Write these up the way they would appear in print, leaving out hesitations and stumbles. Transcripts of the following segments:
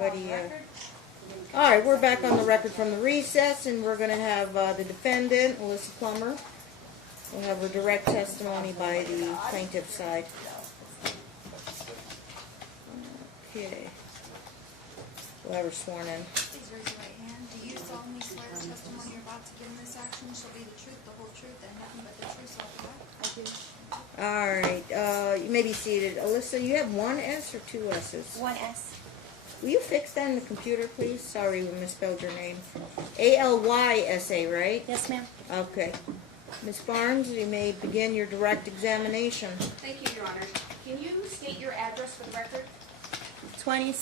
everybody. All right, we're back on the record from the recess, and we're going to have the defendant, Alyssa Plummer. We'll have her direct testimony by the plaintiff's side. Okay. We'll have her sworn in. Please raise your right hand. Do you solemnly swear the testimony you're about to give in this action shall be the truth, the whole truth, and nothing but the truth, so help you God? All I do. right, you may be seated. Alyssa, you have one S or two S's? One S. Will you fix that in the computer, please? Sorry, we misspelled your name. A-L-Y-S-A, right? Yes, ma'am. Okay. Ms. Barnes, you may begin your direct examination. Thank you, Your Honor. Can you state your address for the record? 20.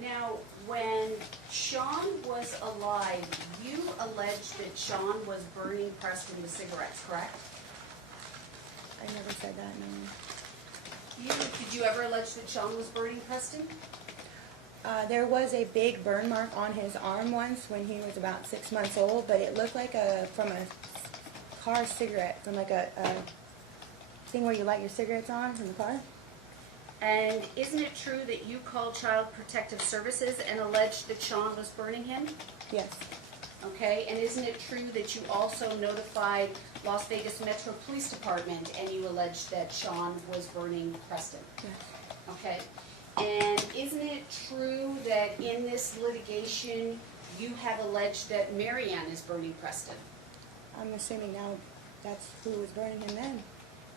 Now, when Sean was alive, you alleged that Sean was burning Preston with cigarettes, correct? I never said that, no. Did you ever allege that Sean was burning Preston? There was a big burn mark on his arm once when he was about 6 months old, but it looked like from a car cigarette, from like a thing where you light your cigarettes on from the car. And isn't it true that you called Child Protective Services and alleged that Sean was burning him? Yes. Okay, and isn't it true that you also notified Las Vegas Metro Police Department and you alleged that Sean was burning Preston? Yes. Okay, and isn't it true that in this litigation you have alleged that Marianne is burning Preston? I'm assuming now that's who was burning him then.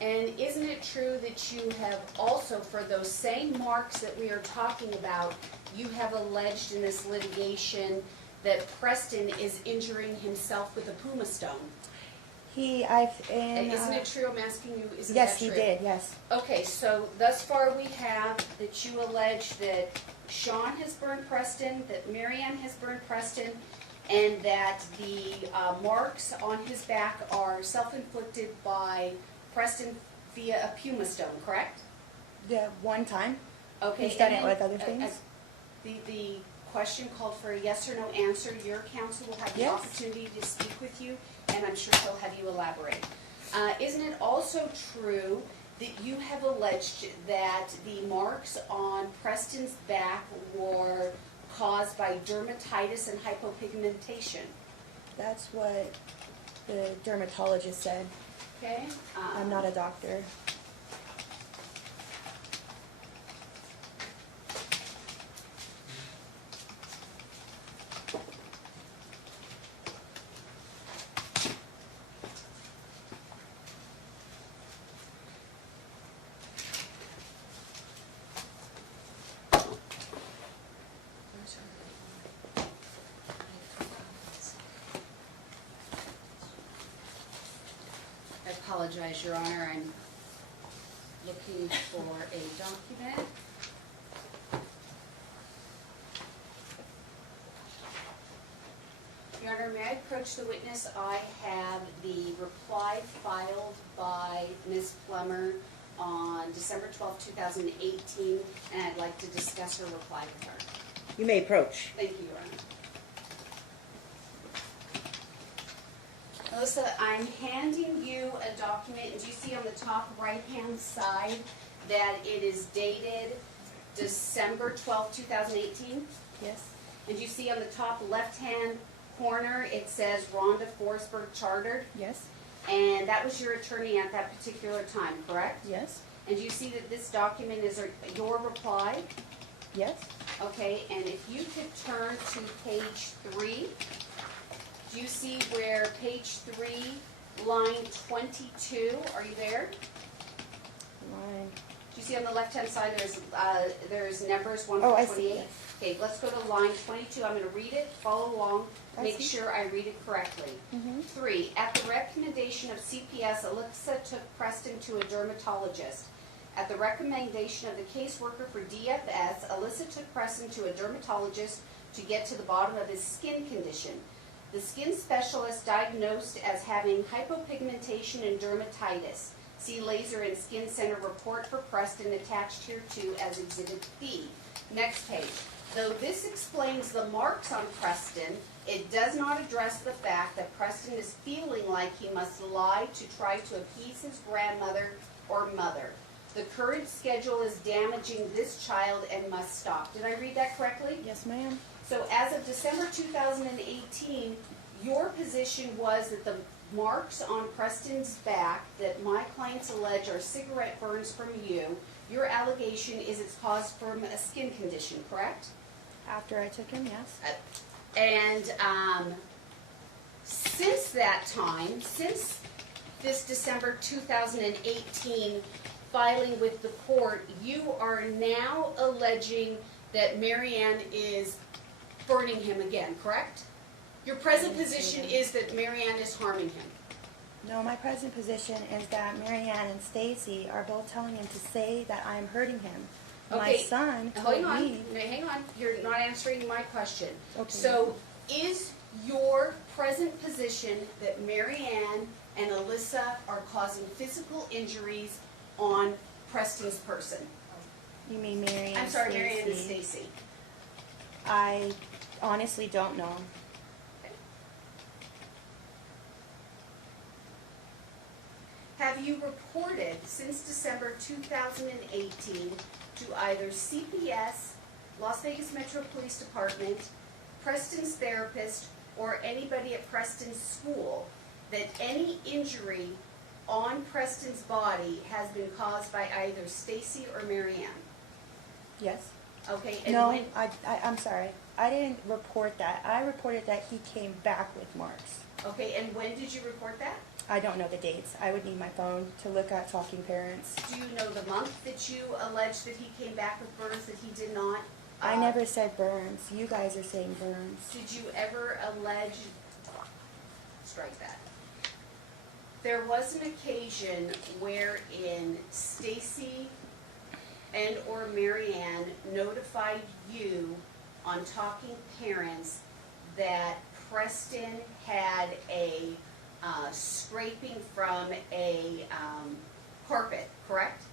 And isn't it true that you have also, for those same marks that we are talking about, you have alleged in this litigation that Preston is injuring himself with a puma stone? Isn't Isn't it true? I'm asking you, isn't yes, that true? he did, yes. Okay, so thus far we have that you allege that Sean has burned Preston, that Marianne has burned Preston, and that the marks on his back are self-inflicted by Preston via a puma stone, correct? The one time. Okay. He's done and it with then, other things. The question called for a yes or no answer. Your counsel will have the Yes. opportunity to speak with you, and I'm sure he'll have you elaborate. Isn't it also true that you have alleged that the marks on Preston's back were caused by dermatitis and hypopigmentation? That's what the dermatologist said. Okay. I'm not a doctor. I apologize, Your Honor. I'm looking for a document. Your Honor, may I approach the witness? I have the reply filed by Ms. Plummer on December 12, 2018, and I'd like to discuss her reply with her. You may approach. Thank you, Your Honor. Melissa, I'm handing you a document, and do you see on the top right-hand side that it is dated December 12, 2018? Yes. And do you see on the top left-hand corner, it says Rhonda Forsberg Chartered? Yes. And that was your attorney at that particular time, correct? Yes. And do you see that this document is your reply? Yes. Okay, and if you could turn to page 3. Do you see where page 3, line 22, are you there? Line. Do you see on the left-hand side there's numbers 1 Oh, through I see, 28? yes. Okay, let's go to line 22. I'm going to read it, follow along, I make see. sure I read it correctly. 3, at the recommendation of CPS, Alyssa took Preston to a dermatologist. At the recommendation of the caseworker for DFS, Alyssa took Preston to a dermatologist to get to the bottom of his skin condition. The skin specialist diagnosed as having hypopigmentation and dermatitis. See Laser and Skin Center report for Preston attached here too as Exhibit B. Next page. Though this explains the marks on Preston, it does not address the fact that Preston is feeling like he must lie to try to appease his grandmother or mother. The current schedule is damaging this child and must stop. Did I read that correctly? Yes, ma'am. So as of December 2018, your position was that the marks on Preston's back that my clients allege are cigarette burns from you, your allegation is it's caused from a skin condition, correct? After I took him, yes. And since that time, since this December 2018 filing with the court, you are now alleging that Marianne is burning him again, correct? Your present position is that Marianne is harming him. No, my present position is that Marianne and Stacy are both telling him to say that I'm hurting him. My Okay, son hang told on, me. hang on, you're not answering my question. Okay. So, is your present position that Marianne and Alyssa are causing physical injuries on Preston's person? You mean Marianne? I'm sorry, Marianne and Stacy? Stacy. I honestly don't know. Have you reported since December 2018 to either CPS, Las Vegas Metro Police Department, Preston's therapist, or anybody at Preston's school that any injury on Preston's body has been caused by either Stacy or Marianne? Yes. Okay, and No, when, I'm sorry. I didn't report that. I reported that he came back with marks. okay, and when did you report that? I don't know the dates. I would need my phone to look at Talking Parents. Do you know the month that you alleged that he came back with burns that he did not? I never said burns. You guys are saying burns. Did you ever allege, strike that. There was an occasion wherein Stacy and or Marianne notified you on Talking Parents that Preston had a scraping from a carpet, correct?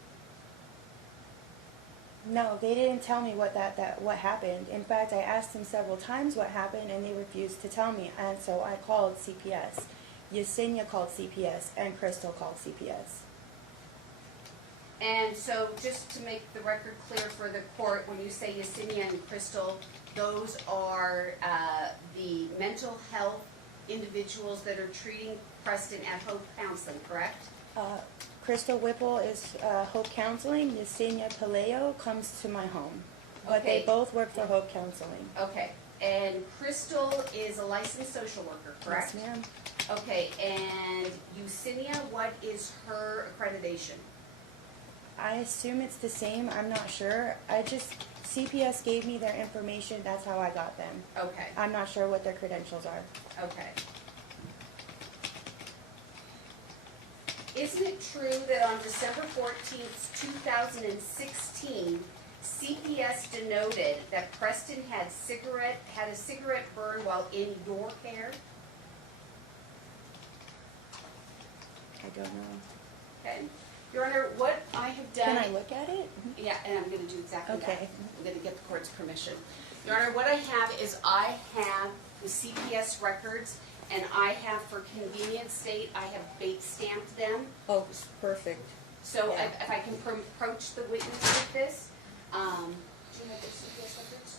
No, they didn't tell me what happened. In fact, I asked them several times what happened, and they refused to tell me. And so I called CPS. Yesenia called CPS, and Crystal called CPS. And so, just to make the record clear for the court, when you say Yesenia and Crystal, those are the mental health individuals that are treating Preston at Hope Counseling, correct? Crystal Whipple is Hope Counseling. Yesenia Paleo comes to my home. But Okay. they both work for Hope Counseling. Okay, and Crystal is a licensed social worker, correct? Yes, ma'am. Okay, and Yesenia, what is her accreditation? I assume it's the same. I'm not sure. CPS gave me their information. That's how I got them. Okay, I'm not sure what their credentials are. okay. Isn't it true that on December 14th, 2016, CPS denoted that Preston had a cigarette burn while in your care? I don't know. Okay. Your Honor, what I have done. Can I look at it? Yeah, and I'm gonna do exactly that. Okay. I'm gonna get the court's permission. Your Honor, what I have is I have the CPS records, and I have, for convenience sake, I have bait stamped them. Oh, perfect. So Yeah. if I can approach the witness with this, do you have the CPS records?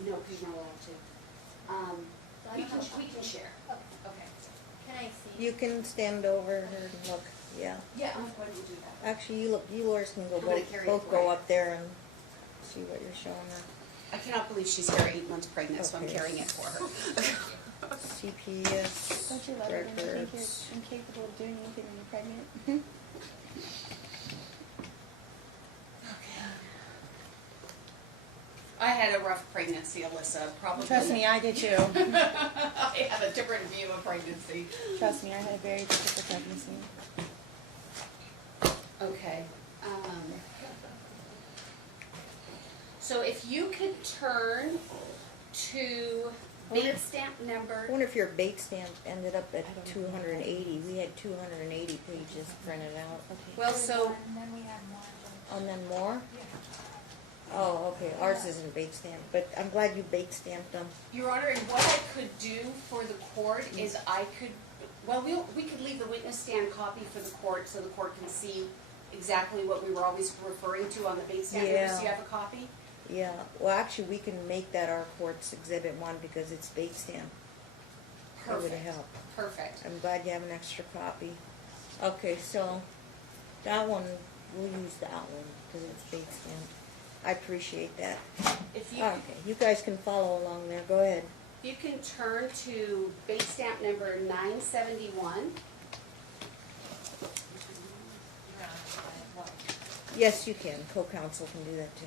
No, because you're not allowed to. We can share. Okay. Can I see? You can stand over her and look, yeah. Yeah, I'm going to do that. Actually, you lawyers can go I'm gonna both, carry it both for go you. up there and see what you're showing her. I cannot believe she's here 8 months pregnant, so I'm Okay. carrying it for her. CPS Don't you love it when you think you're records. incapable of doing anything when you're pregnant? I had a rough pregnancy, Alyssa, probably. Trust me, I did too. I have a different view of pregnancy. Trust me, I had a very difficult pregnancy. Okay. So if you could turn to bait stamp I number, wonder if your bait stamp ended up at 280. We had 280 pages printed out. well, so, And then we have more. And then more? Oh, okay, ours isn't bait stamped, but I'm glad you bait stamped them. Your Honor, and what I could do for the court is I could Well, we could leave the witness stand copy for the court so the court can see exactly what we were always referring to on the bait stand. Yeah. Do you have a copy? Yeah, well, actually, we can make that our court's exhibit 1 because it's bait stamp. That would Perfect. help. Perfect. I'm glad you have an extra copy. Okay, so that one, we'll use that one because it's bait stamp. I appreciate that. If you Okay, you guys can follow along there. Go ahead. you can turn to bait stamp number 971. Yes, you can. Co-counsel can do that too.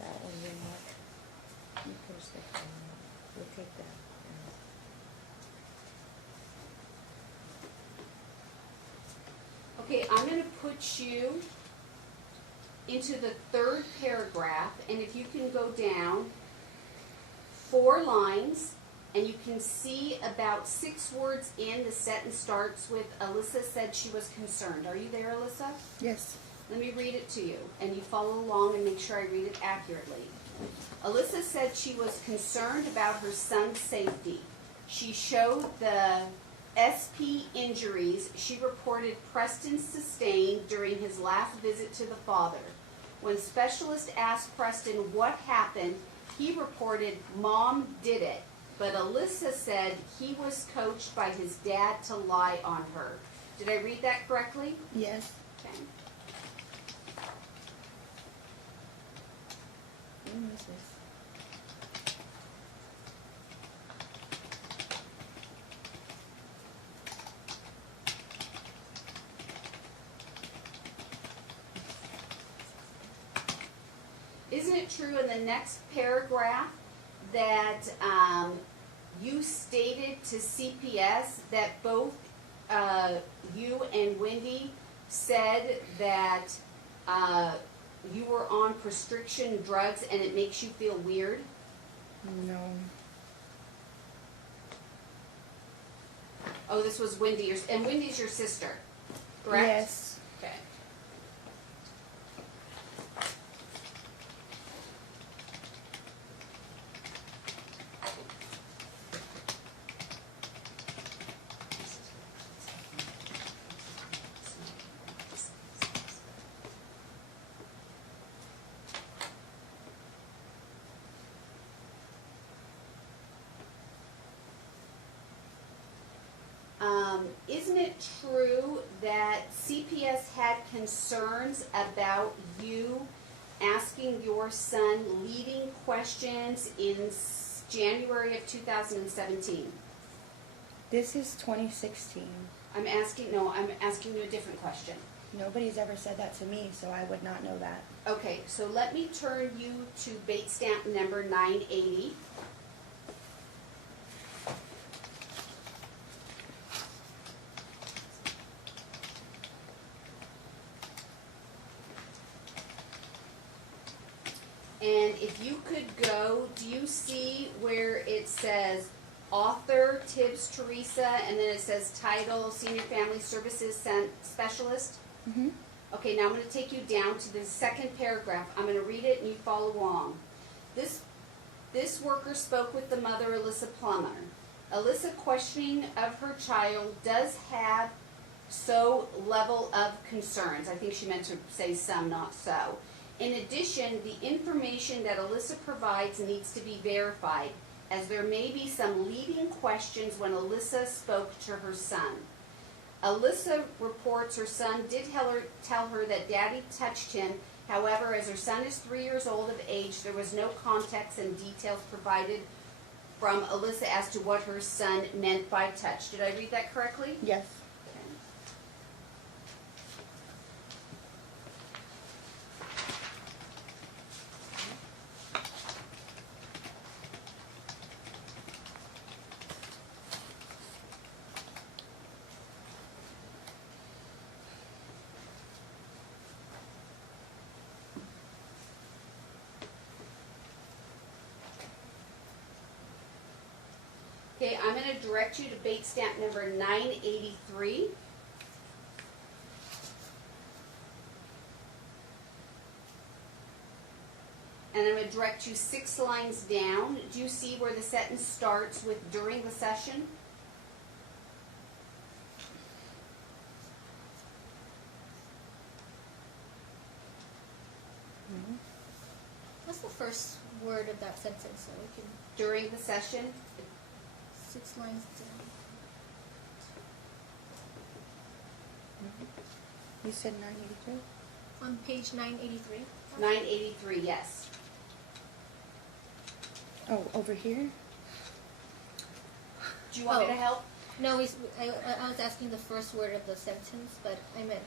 That one, you mark. You post that one. We'll take that. Okay, I'm going to put you into the 3rd paragraph, and if you can go down 4 lines, and you can see about 6 words in, the sentence starts with, Alyssa said she was concerned. Are you there, Alyssa? Yes. Let me read it to you, and you follow along and make sure I read it accurately. Alyssa said she was concerned about her son's safety. She showed the SP injuries she reported Preston sustained during his last visit to the father. When specialist asked Preston what happened, he reported Mom did it, but Alyssa said he was coached by his dad to lie on her. Did I read that correctly? Yes. Okay. When is this? Isn't it true in the next paragraph that you stated to CPS that both you and Wendy said that you were on prescription drugs and it makes you feel weird? No. Oh, this was Wendy, and Wendy's your sister, correct? Yes. Okay. Isn't it true that CPS had concerns about you asking your son leading questions in January of 2017? This is 2016. I'm asking you a different question. Nobody's ever said that to me, so I would not know that. Okay, so let me turn you to bait stamp number 980. And if you could go, do you see where it says author Tibbs Teresa, and then it says title Senior Family Services Specialist? Mm-hmm. Okay, now I'm going to take you down to the 2nd paragraph. I'm going to read it and you follow along. This worker spoke with the mother, Alyssa Plummer. Alyssa questioning of her child does have so level of concerns. I think she meant to say some, not so. In addition, the information that Alyssa provides needs to be verified, as there may be some leading questions when Alyssa spoke to her son. Alyssa reports her son did tell her that Daddy touched him. However, as her son is 3 years old of age, there was no context and details provided from Alyssa as to what her son meant by touch. Did I read that correctly? Yes. Okay, I'm going to direct you to bait stamp number 983. and I'm going to direct you 6 lines down. Do you see where the sentence starts with during the session? What's the first word of that sentence so we can During the session. 6 lines down? You said 983? On page 983? 983, yes. Oh, over here? Do you want me to help? No, I was asking the first word of the sentence, but I meant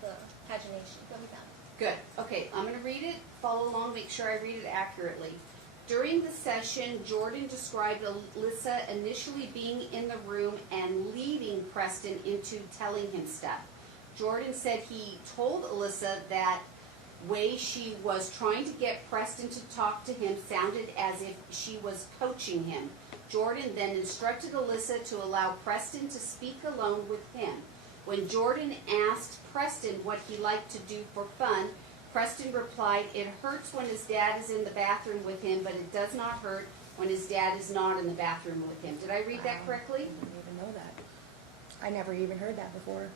the pagination. Go with that. Good. Okay, I'm going to read it. Follow along. Make sure I read it accurately. During the session, Jordan described Alyssa initially being in the room and leading Preston into telling him stuff. Jordan said he told Alyssa that way she was trying to get Preston to talk to him sounded as if she was coaching him. Jordan then instructed Alyssa to allow Preston to speak alone with him. When Jordan asked Preston what he liked to do for fun, Preston replied, "It hurts when his dad is in the bathroom with him, but it does not hurt when his dad is not in the bathroom with him." Did I read that correctly? I didn't even know that. I never even heard that before.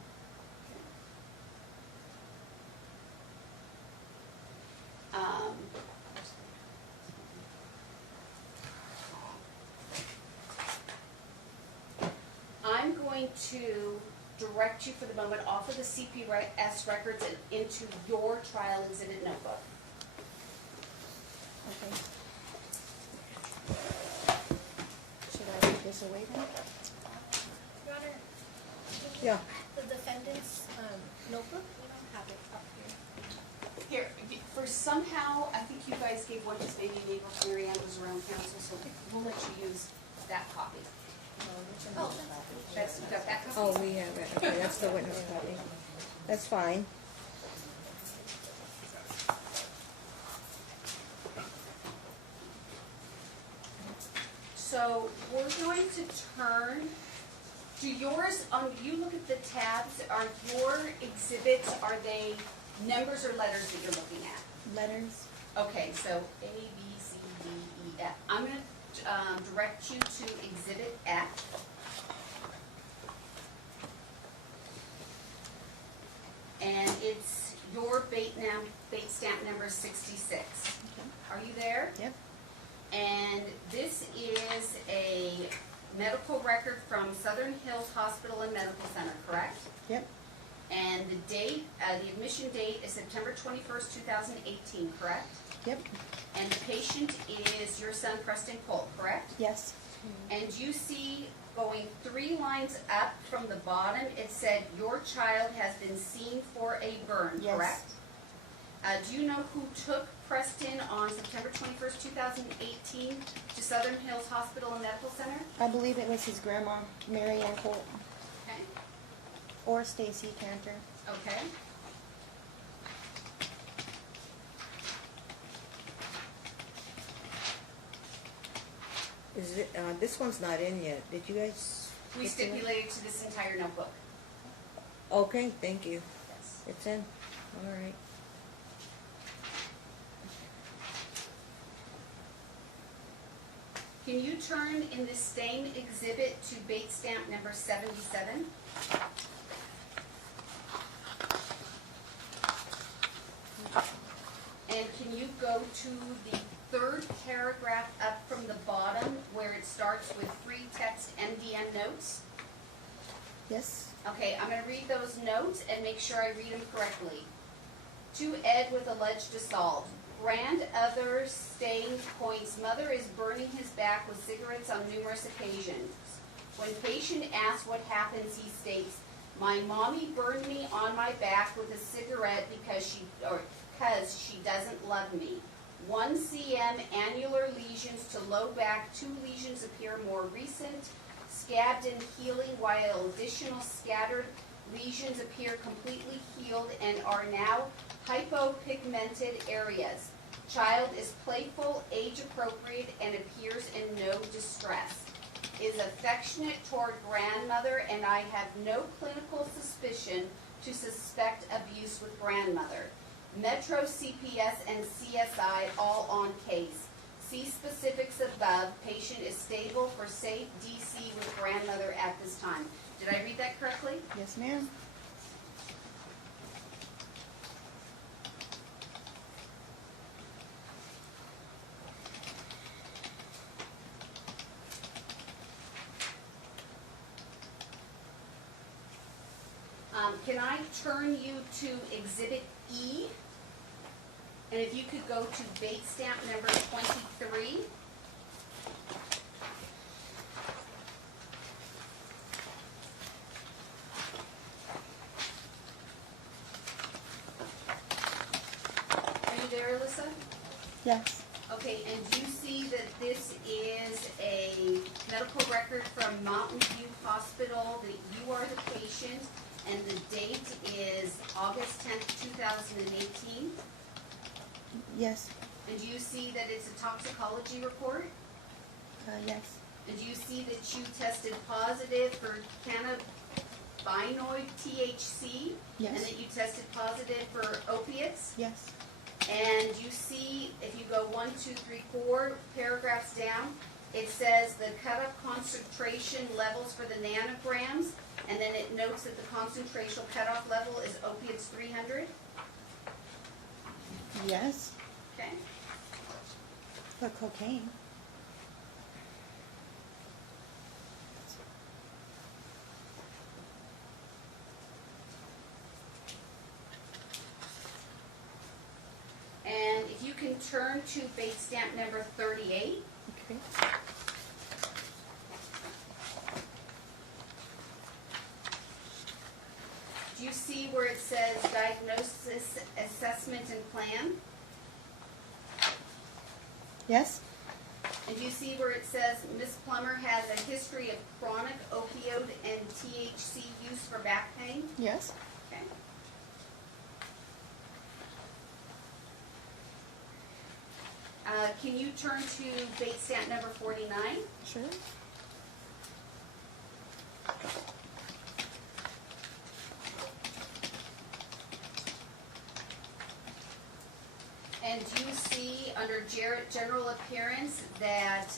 I'm going to direct you for the moment off of the CPS records and into your trial exhibit notebook. Okay. Should I take this away then? Your Honor, Yeah. the defendant's notebook, we don't have it up here. Here, for somehow, I think you guys gave one to maybe neighbor Mary Ann was around council, so we'll let you use that copy. Oh, That's, you got that copy? Oh, we have it. Okay, that's the witness copy. That's fine. So we're going to turn, do yours, you look at the tabs, are your exhibits, are they numbers or letters that you're looking at? Letters? Okay, so A, B, C, D, E, F. I'm going to direct you to exhibit F. And it's your bait stamp number 66. Okay. Are you there? Yep. And this is a medical record from Southern Hills Hospital and Medical Center, correct? Yep. And the date, the admission date is September 21st, 2018, correct? Yep. And the patient is your son, Preston Cole, correct? Yes. And you see going 3 lines up from the bottom, it said, "Your child has been seen for a burn," Yes. correct? Do you know who took Preston on September 21st, 2018 to Southern Hills Hospital and Medical Center? I believe it was his grandma, Mary Ann Colt, Okay. or Stacy Cantor. Okay. Is it, this one's not in yet. Did you guys? We get to it? stipulated to this entire notebook. Okay, thank you. Yes. It's in. All right. Can you turn in this same exhibit to bait stamp number 77? And can you go to the 3rd paragraph up from the bottom where it starts with free text MDN notes? Yes. Okay, I'm going to read those notes and make sure I read them correctly. To Ed with alleged assault. Grand other staying points. Mother is burning his back with cigarettes on numerous occasions. When patient asks what happens, he states, "My mommy burned me on my back with a cigarette because she doesn't love me. 1 cm annular lesions to low back. 2 lesions appear more recent, scabbed and healing, while additional scattered lesions appear completely healed and are now hypopigmented areas. Child is playful, age appropriate, and appears in no distress. Is affectionate toward grandmother, and I have no clinical suspicion to suspect abuse with grandmother. Metro CPS and CSI all on case. See specifics above. Patient is stable for safe DC with grandmother at this time. Did I read that correctly? Yes, ma'am. Can I turn you to Exhibit E? And if you could go to bait stamp number 23. Are you there, Alyssa? Yes. Okay, and do you see that this is a medical record from Mountain View Hospital, that you are the patient, and the date is August 10th, 2018? Yes. And do you see that it's a toxicology report? Yes. And do you see that you tested positive for cannabinoid THC? Yes. And that you tested positive for opiates? Yes. And you see, if you go 1, 2, 3, 4 paragraphs down, it says the cutoff concentration levels for the nanograms, and then it notes that the concentration cutoff level is opiates 300. Yes. Okay. But cocaine. And if you can turn to bait stamp number 38. Okay. Do you see where it says diagnosis, assessment, and plan? Yes. And do you see where it says Ms. Plummer has a history of chronic opioid and THC use for back pain? Yes. Okay. Can you turn to bait stamp number 49? Sure. And do you see under general appearance that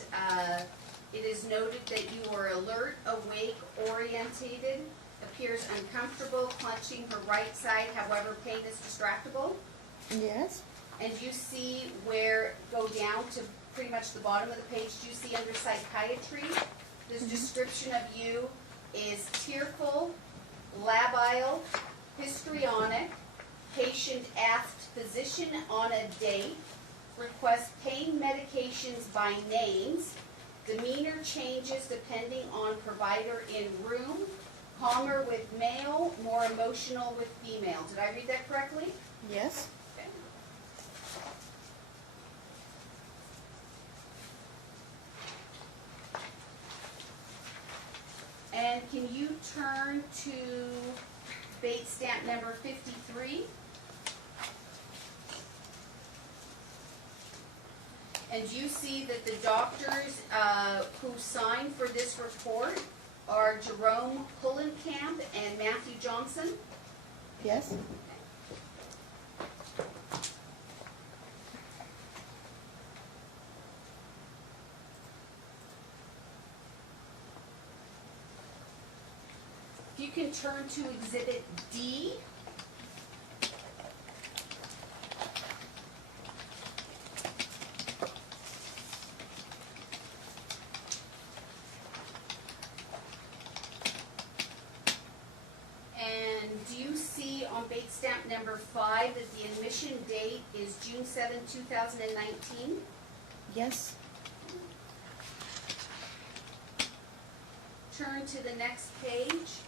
it is noted that you are alert, awake, orientated, appears uncomfortable, clenching her right side, however pain is distractible? Yes. And you see where, go down to pretty much the bottom of the page, do you see under psychiatry, this description of you is tearful, labile, histrionic, patient asked physician on a date, request pain medications by names, demeanor changes depending on provider in room, calmer with male, more emotional with female. Did I read that correctly? Yes. Okay. And can you turn to bait stamp number 53? And you see that the doctors who signed for this report are Jerome Pullenkamp and Matthew Johnson? Yes. If you can turn to Exhibit D. And do you see on bait stamp number 5 that the admission date is June 7, 2019? Yes. Turn to the next page,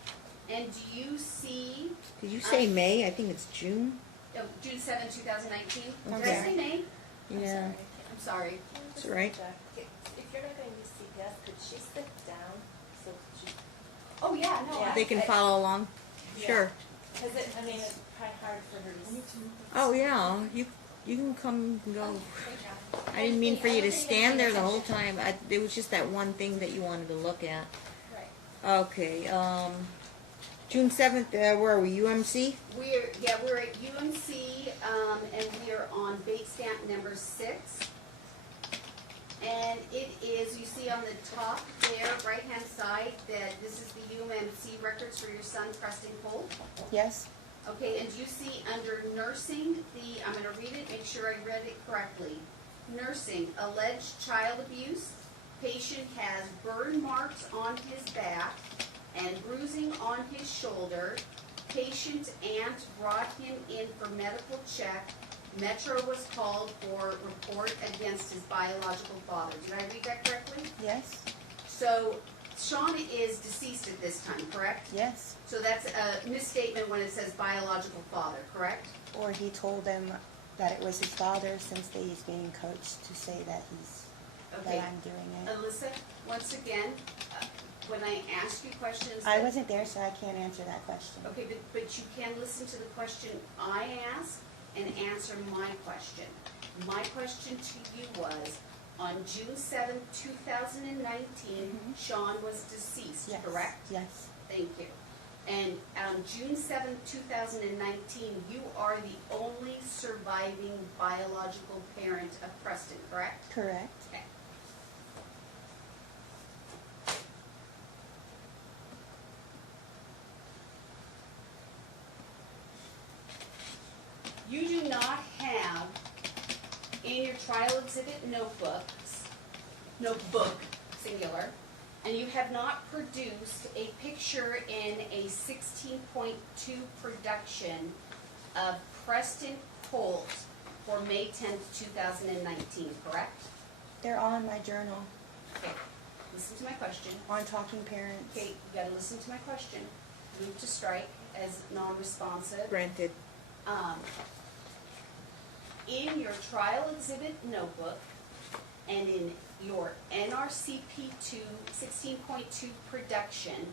and do you see... Did you say May? I think it's June. Oh, June 7, 2019. Did I Okay. say May? Yeah. I'm sorry. That's all right. If you're not going to use CPS, could she sit down so she, Oh, yeah, no. Yeah. They can follow along? Sure. because I mean, it's probably hard for her to. Oh, yeah. You can come and go. I didn't mean for you to stand there the whole time. It was just that one thing that you wanted to look at. Right. Okay, June 7th, where are we, UMC? We're at UMC, and we are on bait stamp number 6. And it is, you see on the top there, right-hand side, that this is the UMC records for your son, Preston Cole. Yes. Okay, and you see under nursing, I'm going to read it, make sure I read it correctly. Nursing, alleged child abuse. Patient has burn marks on his back and bruising on his shoulder. Patient aunt brought him in for medical check. Metro was called for report against his biological father. Did I read that correctly? Yes. So Sean is deceased at this time, correct? Yes. So that's a misstatement when it says biological father, correct? Or he told them that it was his father since he's being coached to say that Okay. that I'm doing it. Alyssa, once again, when I ask you questions. I wasn't there, so I can't answer that question. Okay, but you can listen to the question I ask and answer my question. My question to you was, on June 7th, 2019, Sean was deceased, Yes. correct? Yes. Thank you. And on June 7th, 2019, you are the only surviving biological parent of Preston, correct? Correct. Okay. You do not have in your trial exhibit notebook, singular, and you have not produced a picture in a 16.2 production of Preston Colt for May 10th, 2019, correct? They're all in my journal Okay, listen to my question. on Talking Parents. Okay, you gotta listen to my question. Move to strike as non-responsive. Granted. In your trial exhibit notebook and in your NRCP 16.2 production,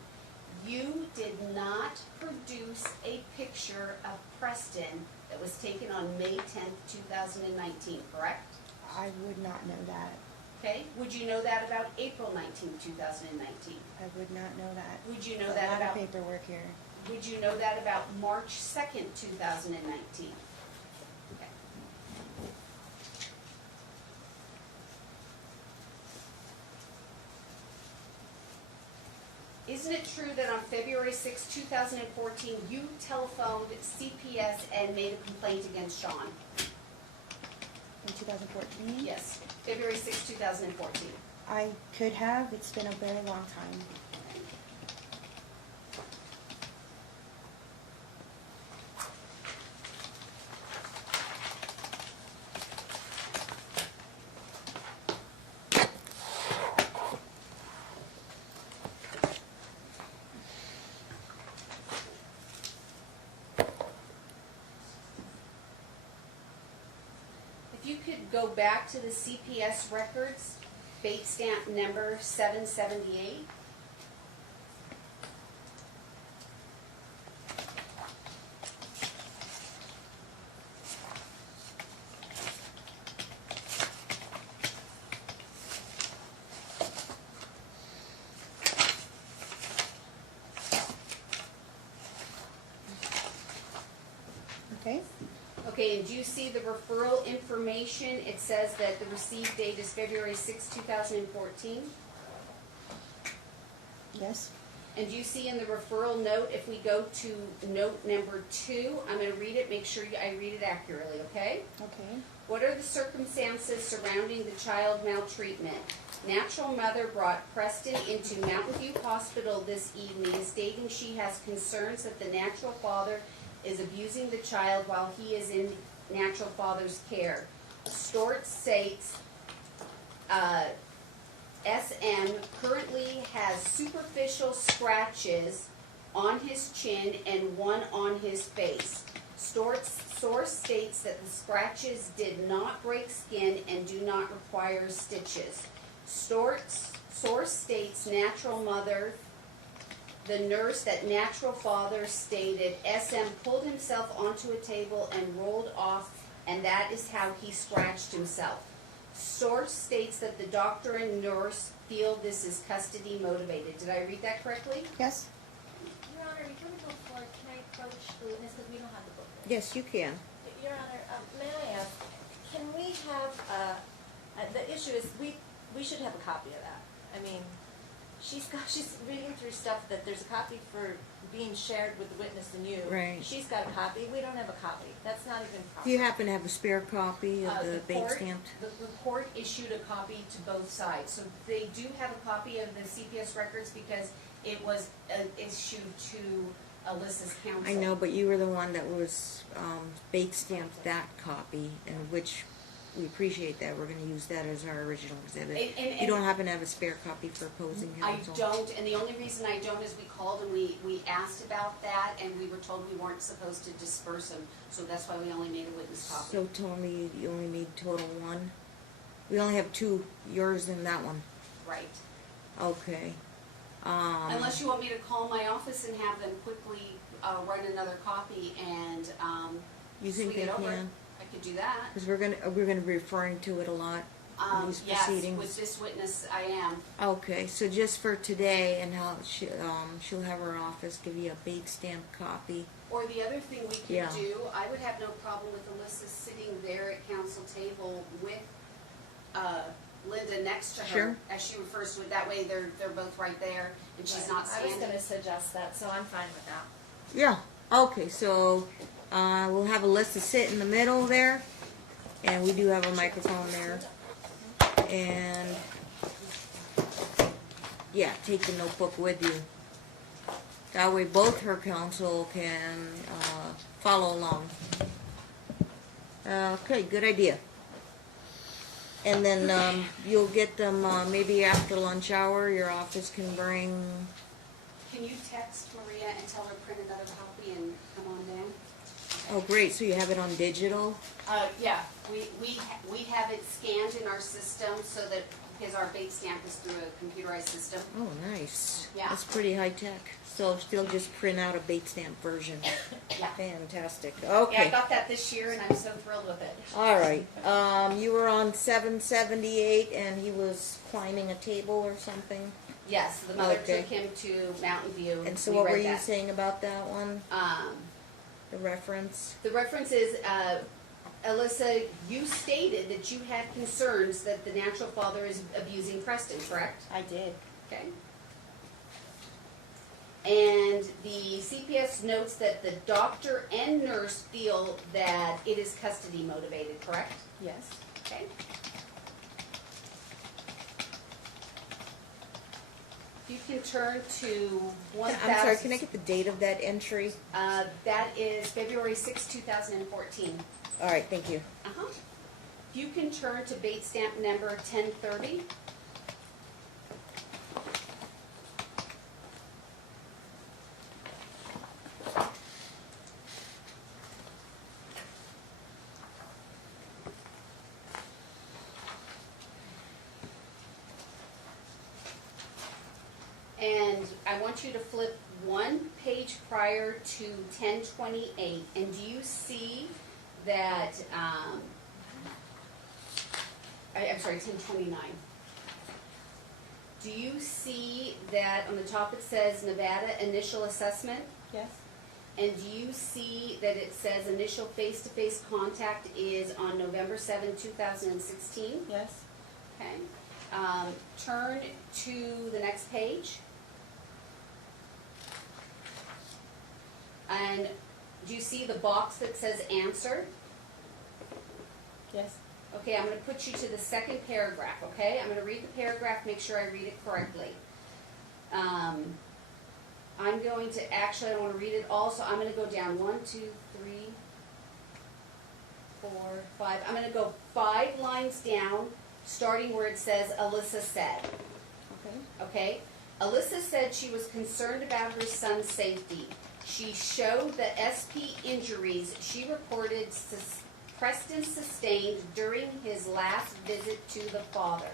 you did not produce a picture of Preston that was taken on May 10th, 2019, correct? I would not know that. Okay, would you know that about April 19th, 2019? I would not know that. Would you know A that lot about, of paperwork here. would you know that about March 2nd, 2019? Okay. Isn't it true that on February 6, 2014, you telephoned CPS and made a complaint against Sean? In 2014? Yes, February 6, 2014. I could have. It's been a very long time. If you could go back to the CPS records, bait stamp number 778. Okay? Okay, and do you see the referral information? It says that the receive date is February 6, 2014. Yes? And do you see in the referral note, if we go to note number 2, I'm going to read it, make sure I read it accurately, okay? Okay. What are the circumstances surrounding the child maltreatment? Natural mother brought Preston into Mountain View Hospital this evening, stating she has concerns that the natural father is abusing the child while he is in natural father's care. Stort states SM currently has superficial scratches on his chin and one on his face. Stort's source states that the scratches did not break skin and do not require stitches. Stort's source states natural mother, the nurse that natural father stated SM pulled himself onto a table and rolled off, and that is how he scratched himself. Source states that the doctor and nurse feel this is custody motivated. Did I read that correctly? Yes? Your Honor, before we go forward, can I approach the witness because we don't have the booklet? Yes, you can. Your Honor, may I ask, can we have, the issue is, we should have a copy of that. I mean, she's reading through stuff that there's a copy for being shared with the witness and you. Right. She's got a copy, we don't have a copy. That's not even proper. Do you happen to have a spare copy of the bank court- stamped? The court issued a copy to both sides, so they do have a copy of the CPS records because it was issued to Alyssa's counsel. I know, but you were the one that was bank stamped that copy, and which we appreciate that. We're going to use that as our original exhibit. And- You don't happen to have a spare copy for opposing I counsel? don't, and the only reason I don't is we called and we asked about that, and we were told we weren't supposed to disperse them, so that's why we only made a witness copy. So tell me, you only need total one? We only have two, yours and that one. Right. Okay. Unless you want me to call my office and have them quickly run another copy and You think swing they it over. can? I could do that. Because we're gonna be referring to it a lot in these Yes, proceedings. with this witness I am. Okay, so just for today, and how she'll have her office give you a bank stamp copy. Or the other thing we could Yeah. do, I would have no problem with Alyssa sitting there at council table with Linda next to her, Sure. as she refers to it. That way they're both right there, and she's not I was standing. gonna suggest that, so I'm fine with that. Yeah. Okay, so we'll have Alyssa sit in the middle there, and we do have a microphone there. And yeah, take the notebook with you. That way, both her counsel can follow along. Okay, good idea. And then you'll get them maybe after lunch hour. Your office can bring. Can you text Maria and tell her to print another copy and come on down? Oh, great! So you have it on digital. Yeah, we have it scanned in our system so that, because our bait stamp is through a computerized system. Oh, nice. Yeah. That's pretty high tech. So still just print out a bait stamp version. Yeah. Fantastic. Yeah, I Okay. got that this year and I'm so thrilled with it. All right. You were on 778, and he was climbing a table or something. Yes, the mother Okay. took him to Mountain View. And so, We what read were you that. saying about that one? The reference. The reference is, Alyssa, you stated that you had concerns that the natural father is abusing Preston, correct? I did. Okay. And the CPS notes that the doctor and nurse feel that it is custody motivated, correct? Yes. Okay. You can turn to 1000. I'm sorry. Can I get the date of that entry? That is February 6, 2014. All right. Thank you. Uh-huh. You can turn to bait stamp number 1030. And I want you to flip one page prior to 1028. And do you see that, I'm sorry, 1029. Do you see that on the top it says Nevada initial assessment? Yes. And do you see that it says initial face-to-face contact is on November 7, 2016? Yes. Okay. Turn to the next page. And do you see the box that says answer? Yes. Okay, I'm going to put you to the second paragraph, okay? I'm going to read the paragraph, make sure I read it correctly. I'm going to, actually, I want to read it all, so I'm going to go down 1, 2, 3, 4, 5. I'm going to go 5 lines down, starting where it says Alyssa said. Okay. Okay? Alyssa said she was concerned about her son's safety. She showed the SP injuries she reported Preston sustained during his last visit to the father.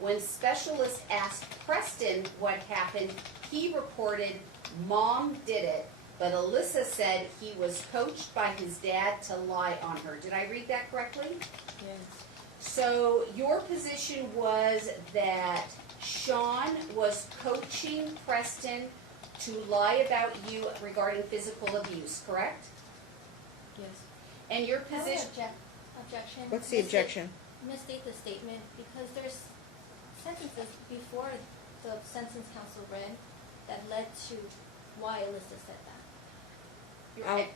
When specialists asked Preston what happened, he reported Mom did it, but Alyssa said he was coached by his dad to lie on her. Did I read that correctly? Yes. So your position was that Sean was coaching Preston to lie about you regarding physical abuse, correct? Yes. And your I would position, objection. What's the objection? Misstate the statement because there's sentences before the sentence council read that led to why Alyssa said that. I'll,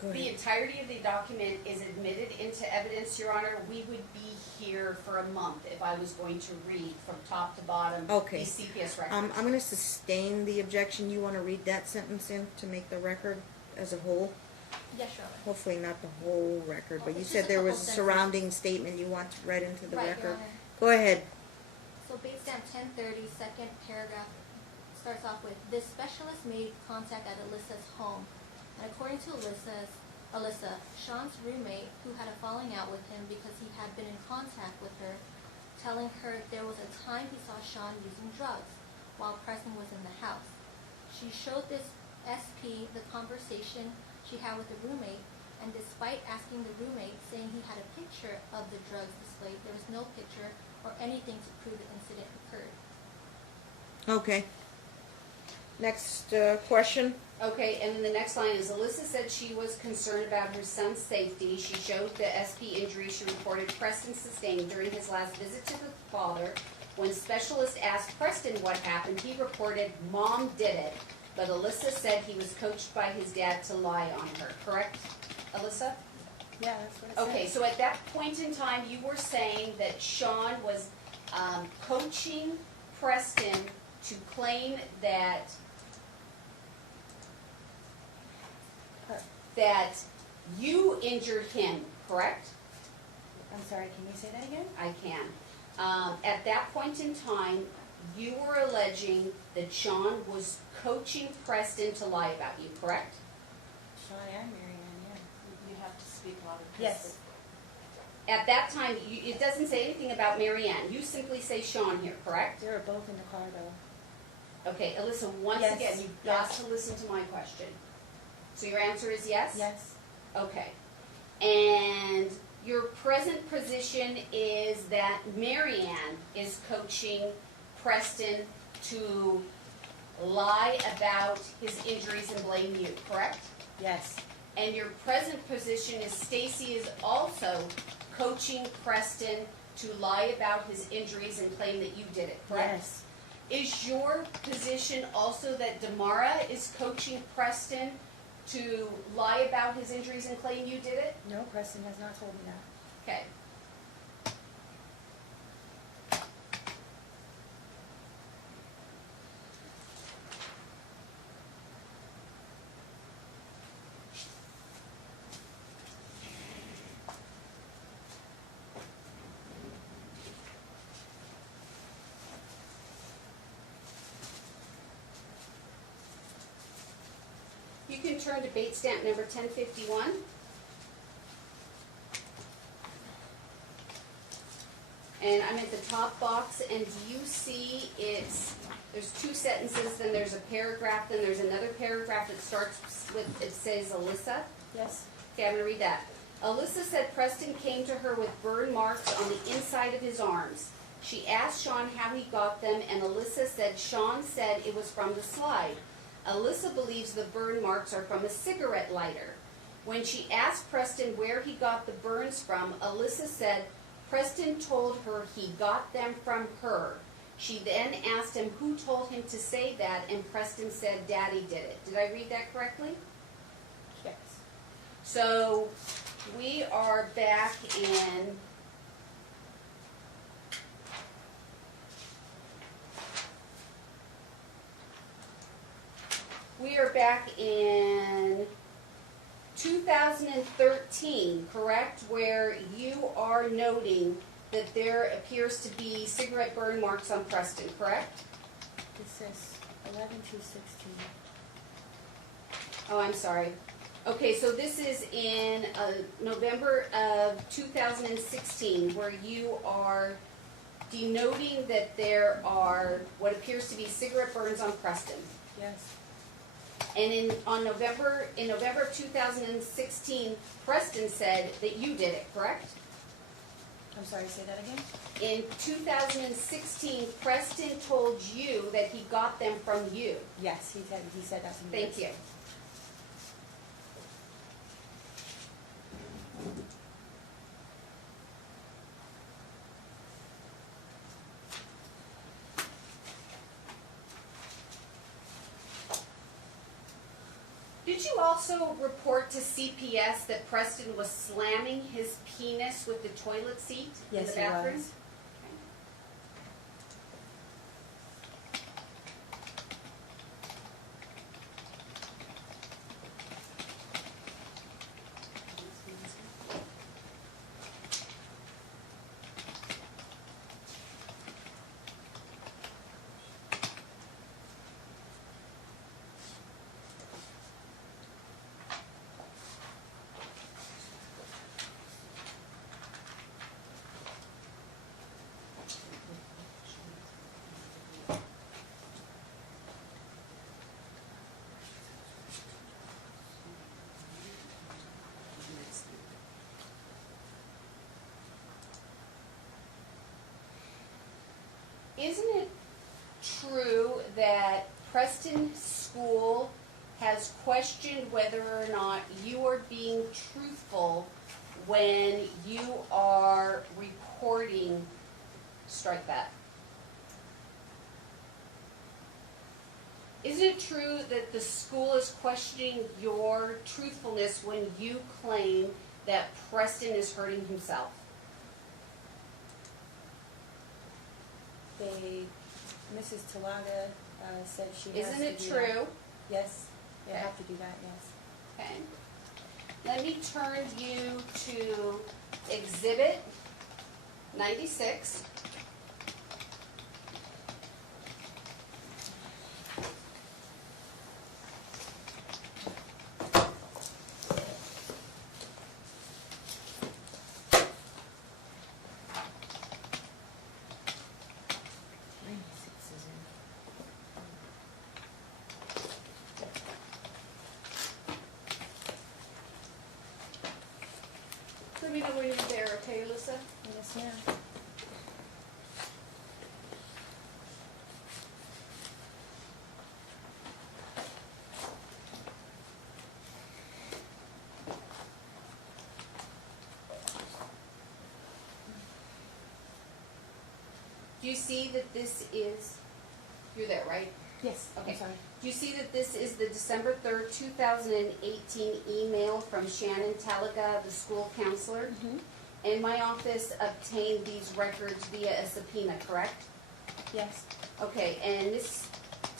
go the ahead. entirety of the document is admitted into evidence, Your Honor. We would be here for a month if I was going to read from top to bottom Okay. these CPS records. I'm going to sustain the objection. You want to read that sentence in to make the record as a whole? Yes, Your Honor. Hopefully not the whole record, but you It's said just a there was couple a sentences. surrounding statement you want read into the Right, Your record. Honor. Go ahead. So base stamp 1030, second paragraph, starts off with, this specialist made contact at Alyssa's home. And according to Alyssa, Sean's roommate, who had a falling out with him because he had been in contact with her, telling her there was a time he saw Sean using drugs while Preston was in the house. She showed this SP the conversation she had with the roommate, and despite asking the roommate, saying he had a picture of the drugs displayed, there was no picture or anything to prove the incident occurred. Okay. Next question. Okay, and then the next line is, Alyssa said she was concerned about her son's safety. She showed the SP injury she reported Preston sustained during his last visit to the father. When specialists asked Preston what happened, he reported Mom did it, but Alyssa said he was coached by his dad to lie on her, correct, Alyssa? Yeah, that's what it says. Okay, so at that point in time, you were saying that Sean was coaching Preston to claim that you injured him, correct? I'm sorry, can you say that again? I can. At that point in time, you were alleging that Sean was coaching Preston to lie about you, correct? Sean and Mary Ann, yeah. You have to speak louder. Yes. At that time, it doesn't say anything about Mary Ann. You simply say Sean here, correct? They were both in the car though. Okay, Alyssa, once Yes, again, you've got yes. to listen to my question. So your answer is yes? Yes. Okay. And your present position is that Mary Ann is coaching Preston to lie about his injuries and blame you, correct? Yes. And your present position is Stacy is also coaching Preston to lie about his injuries and claim that you did it, correct? Yes. Is your position also that Damara is coaching Preston to lie about his injuries and claim you did it? No, Preston has not told me that. Okay. You can turn to bait stamp number 1051. And I'm at the top box, and do you see there's two sentences, then there's a paragraph, then there's another paragraph that starts with, it says Alyssa. Yes. Okay, I'm going to read that. Alyssa said Preston came to her with burn marks on the inside of his arms. She asked Sean how he got them, and Alyssa said Sean said it was from the slide. Alyssa believes the burn marks are from a cigarette lighter. When she asked Preston where he got the burns from, Alyssa said Preston told her he got them from her. She then asked him who told him to say that, and Preston said Daddy did it. Did I read that correctly? Yes. So we are back in we are back in 2013, correct? Where you are noting that there appears to be cigarette burn marks on Preston, correct? It says 11/2/16. Oh, I'm sorry. Okay, so this is in November of 2016, where you are denoting that there are what appears to be cigarette burns on Preston. Yes. And in November of 2016, Preston said that you did it, correct? I'm sorry, say that again? In 2016, Preston told you that he got them from you. Yes, he said that to me. Thank you. Did you also report to CPS that Preston was slamming his penis with the toilet seat in Yes, the he bathroom? was. Isn't it true that Preston School has questioned whether or not you are being truthful when you are reporting, strike that. Isn't it true that the school is questioning your truthfulness when you claim that Preston is hurting himself? Mrs. Talaga said she has Isn't to it do true? that. Yes, they Okay. have to do that, yes. Okay. Let me turn you to Exhibit 96. Let me know when you're there, okay, Alyssa? Yes, ma'am. Do you see that this is, you're there, right? Yes, Okay. I'm sorry. Do you see that this is the December 3rd, 2018 email from Shannon Talaga, the school counselor? Mm-hmm. And my office obtained these records via a subpoena, correct? Yes. Okay, and Miss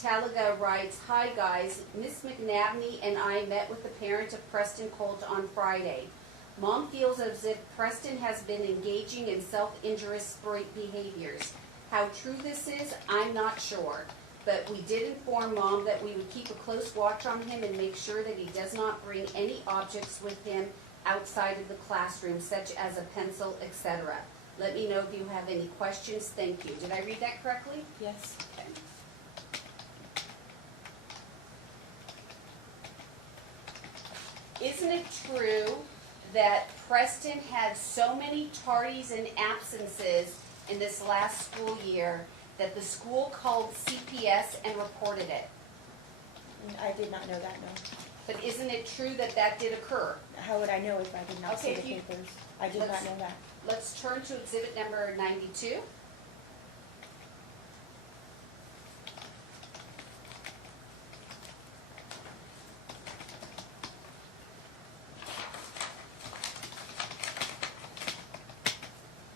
Talaga writes, "Hi guys, Miss McNabney and I met with the parent of Preston Colt on Friday. Mom feels as if Preston has been engaging in self-injurious behaviors. How true this is, I'm not sure. But we did inform Mom that we would keep a close watch on him and make sure that he does not bring any objects with him outside of the classroom, such as a pencil, etc. Let me know if you have any questions. Thank you." Did I read that correctly? Yes. Okay. Isn't it true that Preston had so many tardies and absences in this last school year that the school called CPS and reported it? I did not know that, no. But isn't it true that that did occur? How would I know if I did not see Okay, the if you- papers? I did not let's- know that. Let's turn to exhibit number 92.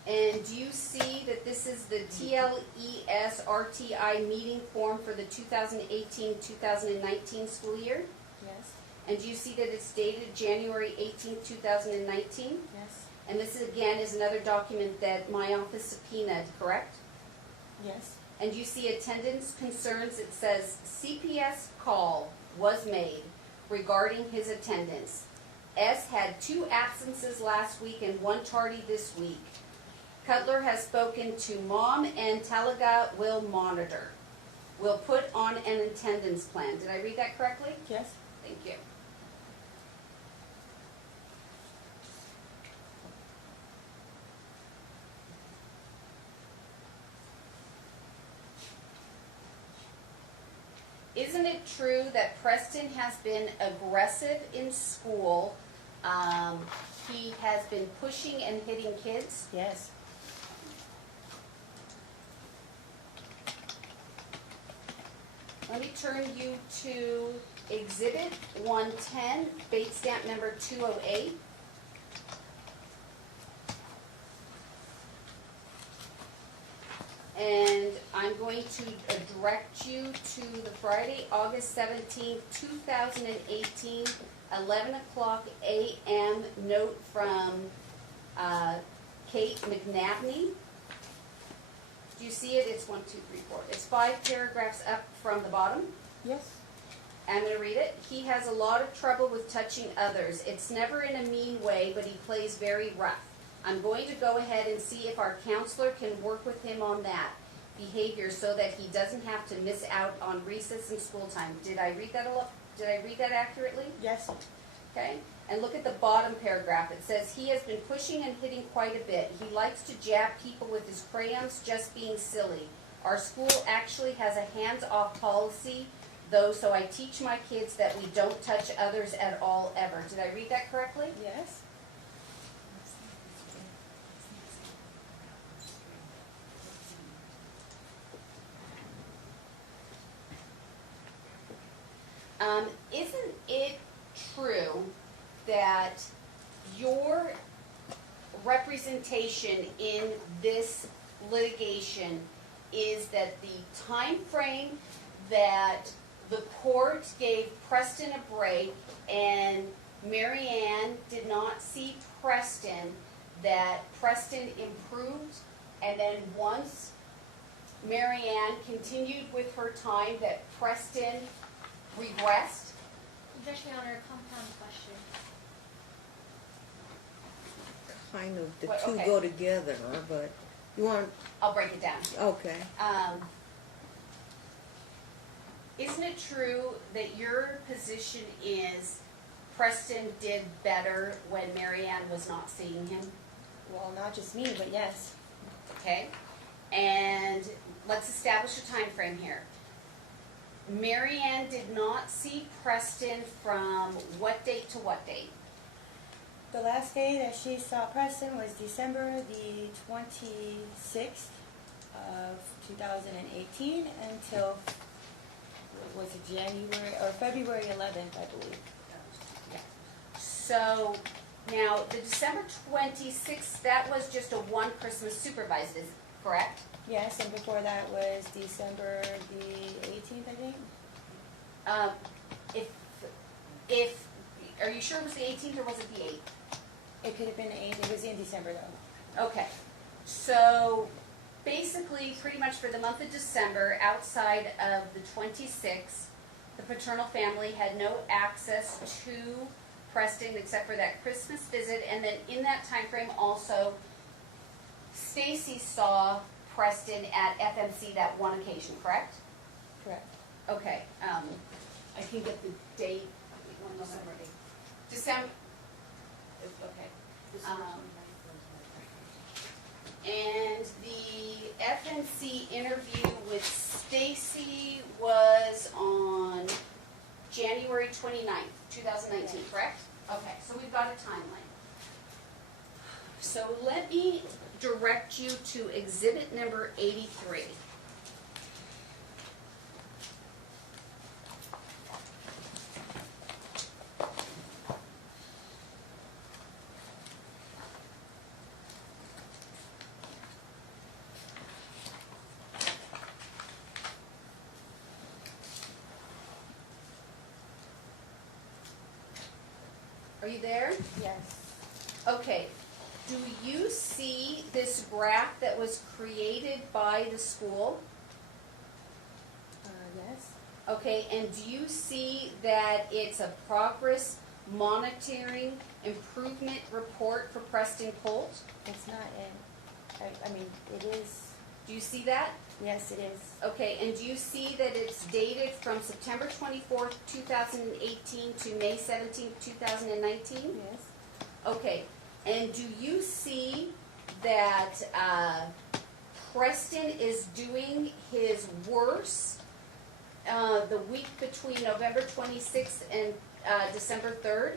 And do you see that this is the TLES RTI meeting form for the 2018-2019 school year? Yes. And do you see that it's dated January 18th, 2019? Yes. And this again is another document that my office subpoenaed, correct? Yes. And you see attendance concerns, it says CPS call was made regarding his attendance. S had 2 absences last week and 1 tardy this week. Cutler has spoken to Mom and Talaga will monitor. Will put on an attendance plan. Did I read that correctly? Yes. Thank you. Isn't it true that Preston has been aggressive in school? He has been pushing and hitting kids? Yes. Let me turn you to Exhibit 110, bait stamp number 208. And I'm going to direct you to the Friday, August 17th, 2018, 11 o'clock a.m. note from Kate McNabney. Do you see it? It's 1, 2, 3, 4. It's 5 paragraphs up from the bottom. Yes. I'm going to read it. He has a lot of trouble with touching others. It's never in a mean way, but he plays very rough. I'm going to go ahead and see if our counselor can work with him on that behavior so that he doesn't have to miss out on recess and school time. Did I read that Did I read that accurately? Yes. Okay. And look at the bottom paragraph. It says, he has been pushing and hitting quite a bit. He likes to jab people with his crayons, just being silly. Our school actually has a hands-off policy, though, so I teach my kids that we don't touch others at all, ever. Did I read that correctly? Yes. Isn't it true that your representation in this litigation is that the time frame that the court gave Preston a break and Mary Ann did not see Preston, that Preston improved, and then once Mary Ann continued with her time, that Preston regressed? Just Your Honor, compound question. Kind of, the What, two okay. go together, but you want, I'll break it down. okay. Isn't it true that your position is Preston did better when Mary Ann was not seeing him? Well, not just me, but yes. Okay? And let's establish a time frame here. Mary Ann did not see Preston from what date to what date? The last day that she saw Preston was December the 26th of 2018 until, was it January, or February 11th, I believe. So, now, the December 26th, that was just a one Christmas supervised visit, correct? Yes, and before that was December the 18th, I think. If, are you sure it was the 18th or was it the 8th? It could have been the 8th, it was in December though. Okay, so basically, pretty much for the month of December, outside of the 26th, the paternal family had no access to Preston except for that Christmas visit, and then in that time frame also, Stacy saw Preston at FMC that one occasion, correct? Correct. Okay, I can get the date, one moment. December, okay. And the FNC interview with Stacy was on January 29th, 2019, correct? Okay, so we've got a timeline. So let me direct you to exhibit number 83. Are you there? Yes. Okay. Do you see this graph that was created by the school? Yes. Okay, and do you see that it's a progress monitoring improvement report for Preston Colt? It's not in, I mean, it is, Do you see that? yes, it is. Okay, and do you see that it's dated from September 24th, 2018 to May 17th, 2019? Yes. Okay, and do you see that Preston is doing his worst the week between November 26th and December 3rd?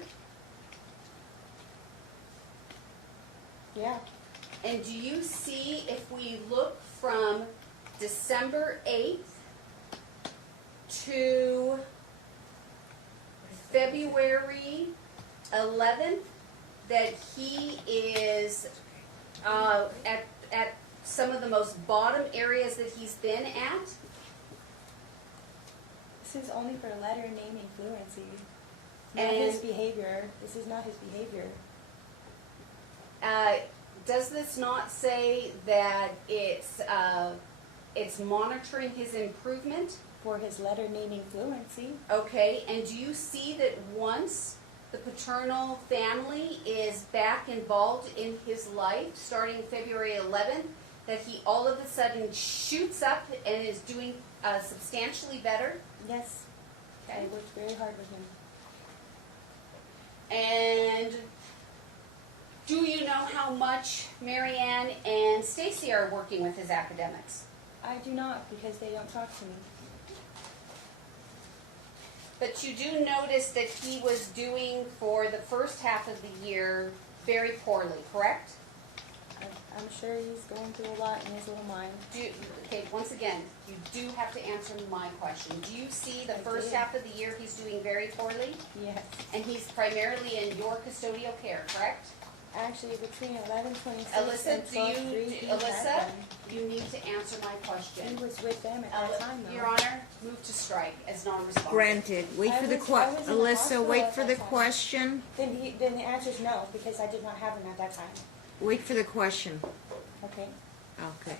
Yeah. And do you see if we look from December 8th to February 11th that he is at some of the most bottom areas that he's been at? This is only for letter naming fluency. Not his behavior. This is not his behavior. Does this not say that it's monitoring his improvement? For his letter naming fluency. Okay, and do you see that once the paternal family is back involved in his life, starting February 11th, that he all of a sudden shoots up and is doing substantially better? Yes. Okay. I worked very hard with him. And do you know how much Marianne and Stacy are working with his academics? I do not, because they don't talk to me. But you do notice that he was doing, for the first half of the year, very poorly, correct? I'm sure he's going through a lot in his little mind. Okay, once again, you do have to answer my question. Do you see the I first do. half of the year he's doing very poorly? Yes. And he's primarily in your custodial care, correct? Actually, between 11:26 Alyssa, and 12:03, Alyssa, you need to answer my question. He was with them at that time, though. Your Honor, move to strike as non-responsive. Granted. Wait I for the was in the Alyssa, hospital wait at for that the time. question. Then the answer is no, because I did not have him at that time. Wait for the question. Okay. Okay.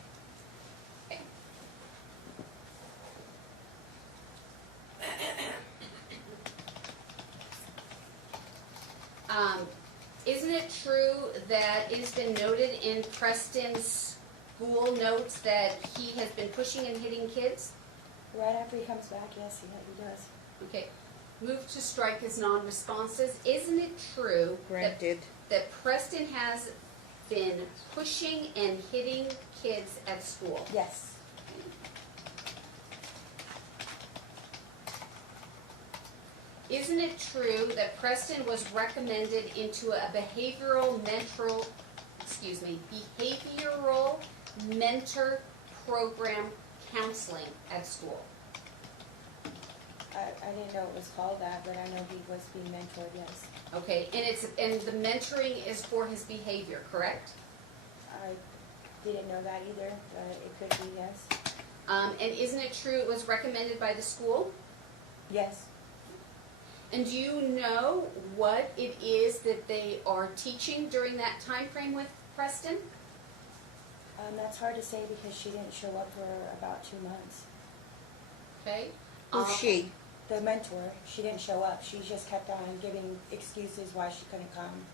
Isn't it true that it has been noted in Preston's school notes that he has been pushing and hitting kids? Right after he comes back, yes, he does. Okay. Move to strike as non-responsive. Isn't it true Granted. that Preston has been pushing and hitting kids at school? Yes. Isn't it true that Preston was recommended into a behavioral mentor program counseling at school? I didn't know it was called that, but I know he was being mentored, yes. Okay, and the mentoring is for his behavior, correct? I didn't know that either, but it could be, yes. And isn't it true it was recommended by the school? Yes. And do you know what it is that they are teaching during that time frame with Preston? That's hard to say because she didn't show up for about 2 months. Okay. Who's she? The mentor, she didn't show up. She just kept on giving excuses why she couldn't come.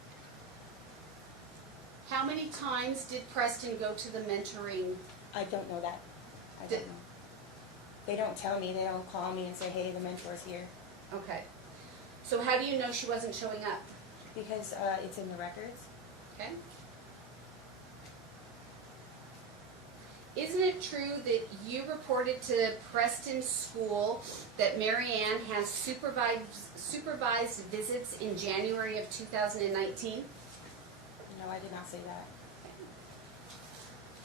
How many times did Preston go to the mentoring? I don't know that. I Did- don't know. They don't tell me. They don't call me and say, hey, the mentor's here. Okay. So how do you know she wasn't showing up? Because it's in the records. Okay. Isn't it true that you reported to Preston School that Marianne has supervised visits in January of 2019? No, I did not say that.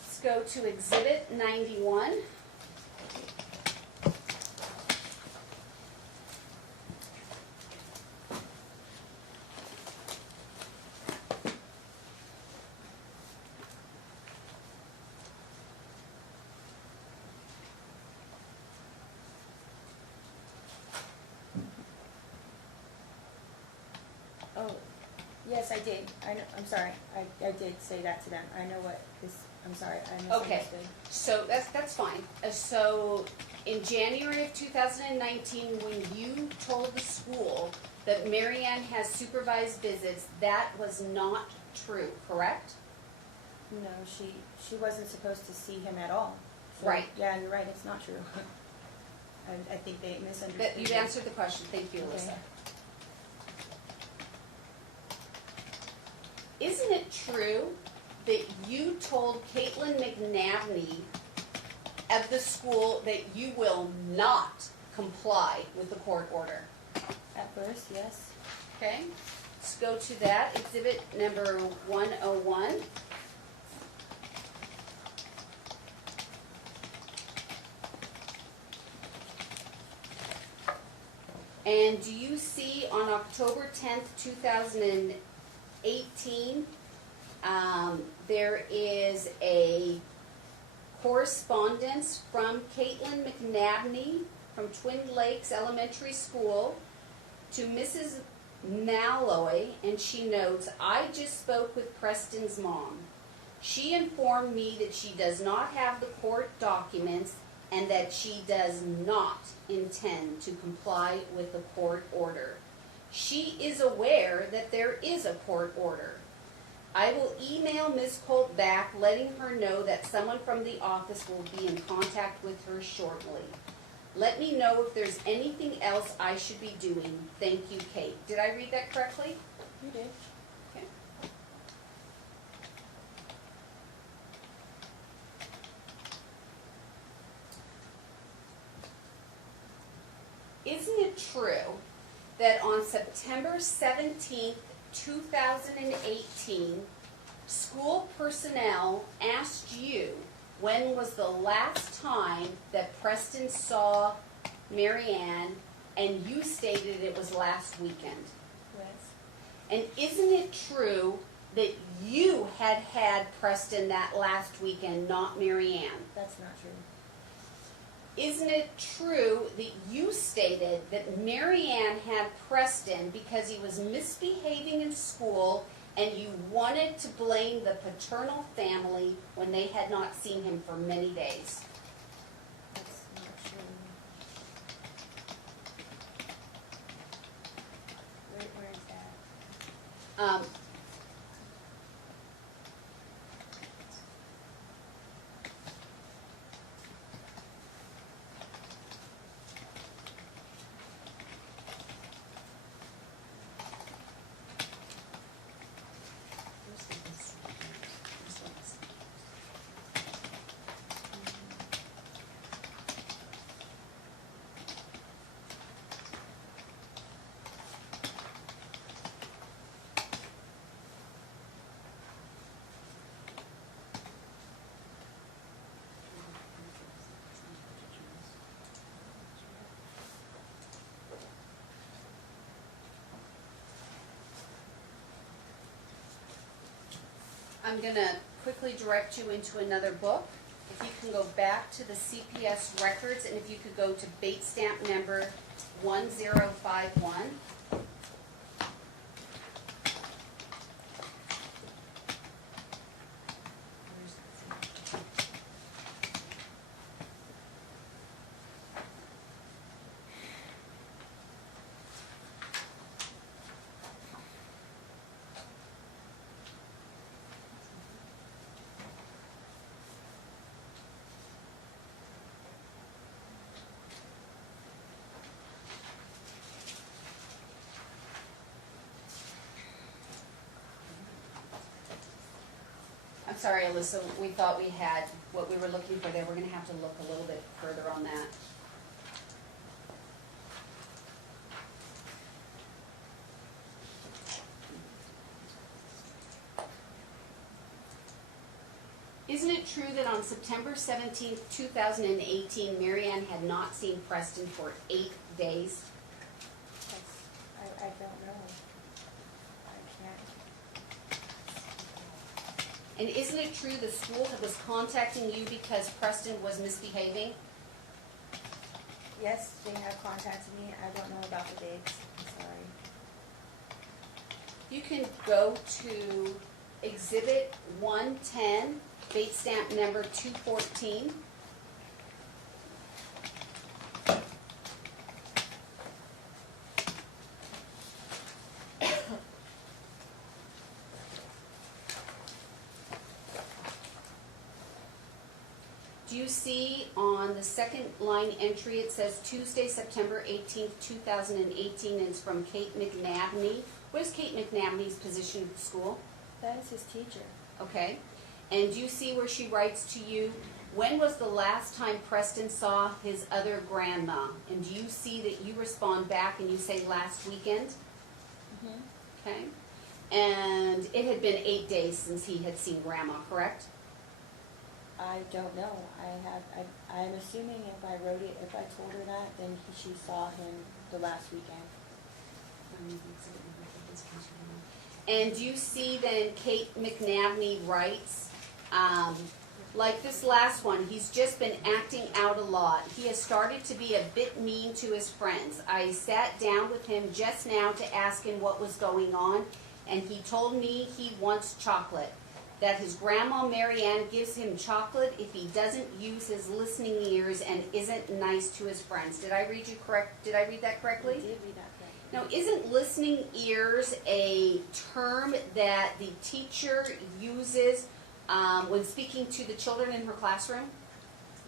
Let's go to Exhibit 91. Oh, yes, I did. I'm sorry. I did say that to them. I know what this, I'm sorry. I Okay, misunderstood. so that's fine. So in January of 2019, when you told the school that Marianne has supervised visits, that was not true, correct? No, she wasn't supposed to see him at all. So, Right. Yeah, you're right. It's not true. I think they misunderstood. That you've answered the question. Thank you, Alyssa. Okay. Isn't it true that you told Caitlin McNabney of the school that you will not comply with the court order? At first, yes. Okay, let's go to that, exhibit number 101. And do you see on October 10th, 2018, there is a correspondence from Caitlin McNabney from Twin Lakes Elementary School to Mrs. Malloy, and she notes, I just spoke with Preston's mom. She informed me that she does not have the court documents and that she does not intend to comply with the court order. She is aware that there is a court order. I will email Ms. Colt back letting her know that someone from the office will be in contact with her shortly. Let me know if there's anything else I should be doing. Thank you, Kate. Did I read that correctly? You did. Okay. Isn't it true that on September 17th, 2018, school personnel asked you when was the last time that Preston saw Marianne, and you stated it was last weekend? Yes. And isn't it true that you had had Preston that last weekend, not Marianne? That's not true. Isn't it true that you stated that Marianne had Preston because he was misbehaving in school and you wanted to blame the paternal family when they had not seen him for many days? That's not true. Where is that? I'm going to quickly direct you into another book. If you can go back to the CPS records, and if you could go to Bait Stamp number 1051. I'm sorry, Alyssa, we thought we had what we were looking for there. We're going to have to look a little bit further on that. Isn't it true that on September 17th, 2018, Marianne had not seen Preston for 8 days? I don't know. I can't. And isn't it true the school was contacting you because Preston was misbehaving? Yes, they have contacted me. I don't know about the dates. I'm sorry. You can go to Exhibit 110, Bait Stamp number 214. Do you see on the second line entry, it says Tuesday, September 18th, 2018, and it's from Kate McNabney. What is Kate McNabney's position at the school? That is his teacher. Okay. And do you see where she writes to you, When was the last time Preston saw his other grandma? And do you see that you respond back and you say last weekend? Mhm. Okay. And it had been 8 days since he had seen grandma, correct? I don't know. I'm assuming if I wrote it, if I told her that, then she saw him the last weekend. And do you see then Kate McNabney writes, like this last one, he's just been acting out a lot. He has started to be a bit mean to his friends. I sat down with him just now to ask him what was going on, and he told me he wants chocolate. That his grandma Marianne gives him chocolate if he doesn't use his listening ears and isn't nice to his friends. Did I read you correct? Did I read that correctly? You did read that correctly. Now, isn't listening ears a term that the teacher uses when speaking to the children in her classroom?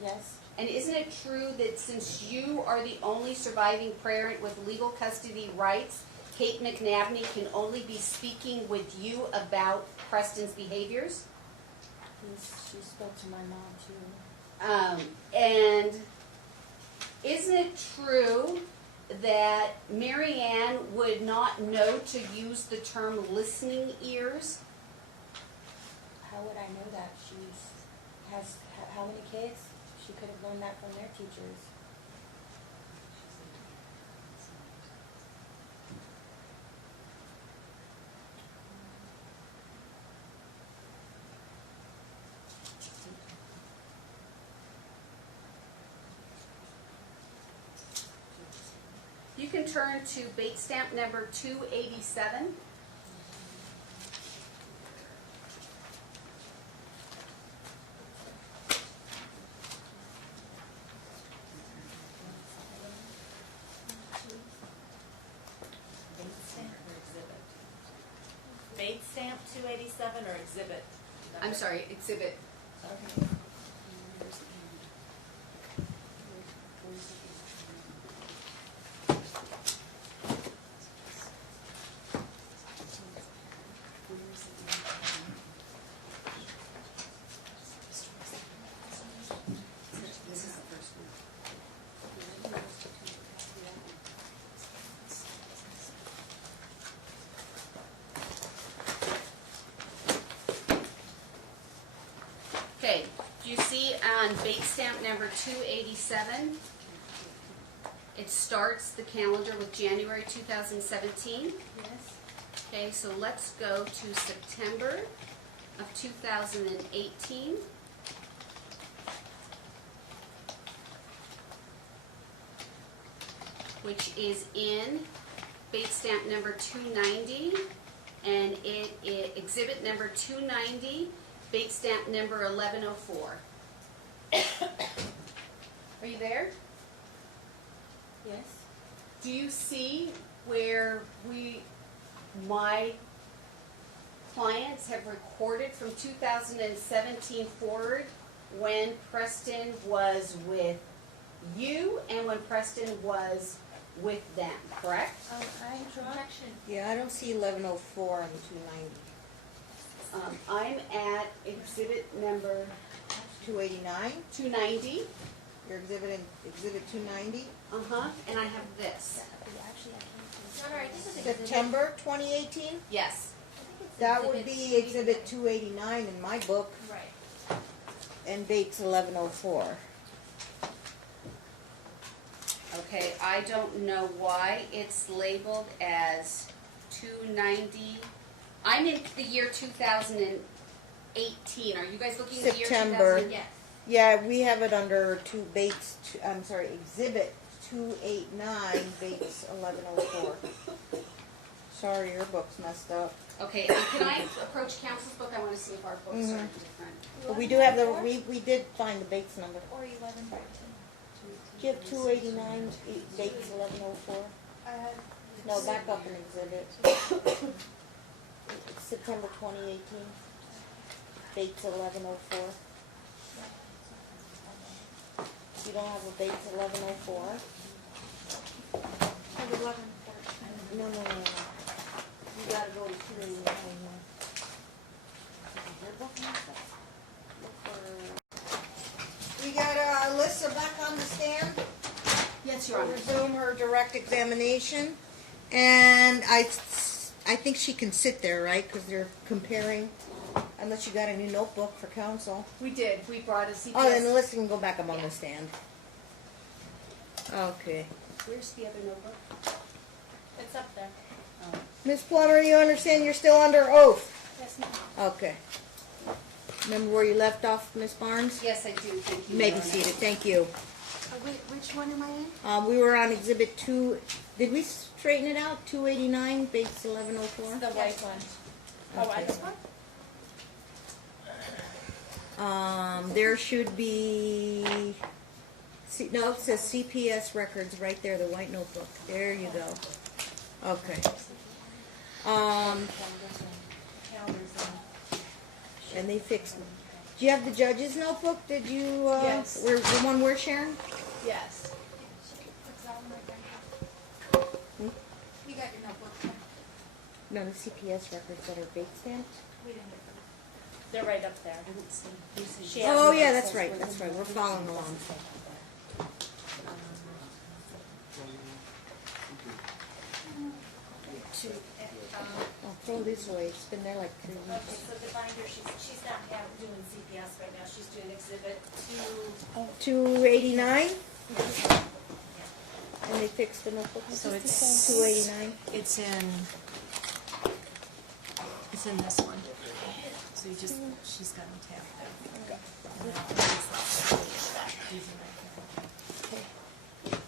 Yes. And isn't it true that since you are the only surviving parent with legal custody rights, Kate McNabney can only be speaking with you about Preston's behaviors? She spoke to my mom too. And isn't it true that Marianne would not know to use the term listening ears? How would I know that? Has how many kids? She could have learned that from their teachers. You can turn to bait stamp number 287. Bait stamp 287 or exhibit? I'm sorry, exhibit. Okay. This is the first one. Okay, do you see on bait stamp number 287? It starts the calendar with January 2017. Yes. Okay, so let's go to September of 2018. Which is in bait stamp number 290, and it exhibit number 290, bait stamp number 1104. Are you there? Yes. Do you see where my clients have recorded from 2017 forward when Preston was with you and when Preston was with them, correct? I'm trying. Objection. Yeah, I don't see 1104 on the 290. I'm at exhibit number 289, 290. you're exhibiting exhibit 290. And I have this. Actually, I can't. No, no, I think it's exhibit. September 2018? Yes. I think it's That would exhibit be exhibit 289 in my book, Right. and date's 1104. Okay, I don't know why it's labeled as 290. I'm in the year 2018. Are you guys looking at the year September. 2000? Yes. Yeah, we have it under exhibit 289, dates 1104. Sorry, your book's messed up. Okay, can I approach counsel's book? I want to see if our books are different. But we do have we did find the Bates number. Or 1113. Do you have 289, dates 1104? No, back up an exhibit. It's September 2018, dates 1104. You don't have a dates 1104? I have 1114. No. You gotta go to 289. Your book messed up? Look for Alyssa back on the stand. Yes, Your We'll Honor. resume her direct examination. And I think she can sit there, right? Because they're comparing, unless you got a new notebook for counsel. We did. We brought a CPS. Oh, then Alyssa can go back up on the stand. Okay. Where's the other notebook? It's up there. Ms. Plummer, you understand you're still under oath? Yes, ma'am. Okay. Remember where you left off, Ms. Barnes? Yes, I do. Thank you. You may Your be Honor. seated. Thank you. Which one am I in? We were on Exhibit 2. Did we straighten it out? 289, Bates 1104? The white one. Oh, Okay. this one? There should be, no, it says CPS records right there, the white notebook. There you go. Okay. And they fixed it. Do you have the judge's notebook? Did you, Yes. the one we're sharing? Yes. You got your notebook. No, the CPS records that are Bates stamped. We didn't get them. They're right up there. She has Oh, them. yeah, that's right, we're following along. Oh, throw this away, it's been there like 3 Okay, weeks. so the binder, she's not doing CPS right now, she's doing exhibit 289? And they fixed the notebook? So it's- 289? It's in this one. So she's got them tabbed there. Okay.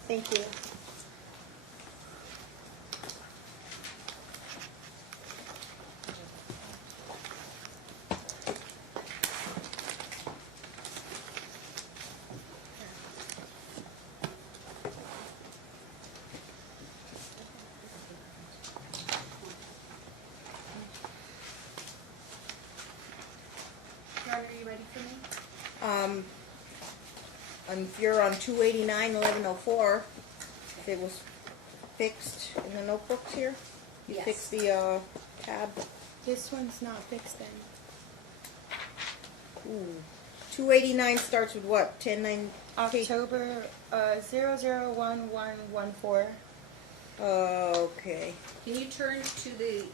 Thank you. Your Honor, are you ready for me? If you're on 289, 1104, if it was fixed in the notebooks here? You Yes. fixed the tab? This one's not fixed then. Ooh. 289 starts with what? 10-9? October 001114. Okay. Can you turn to the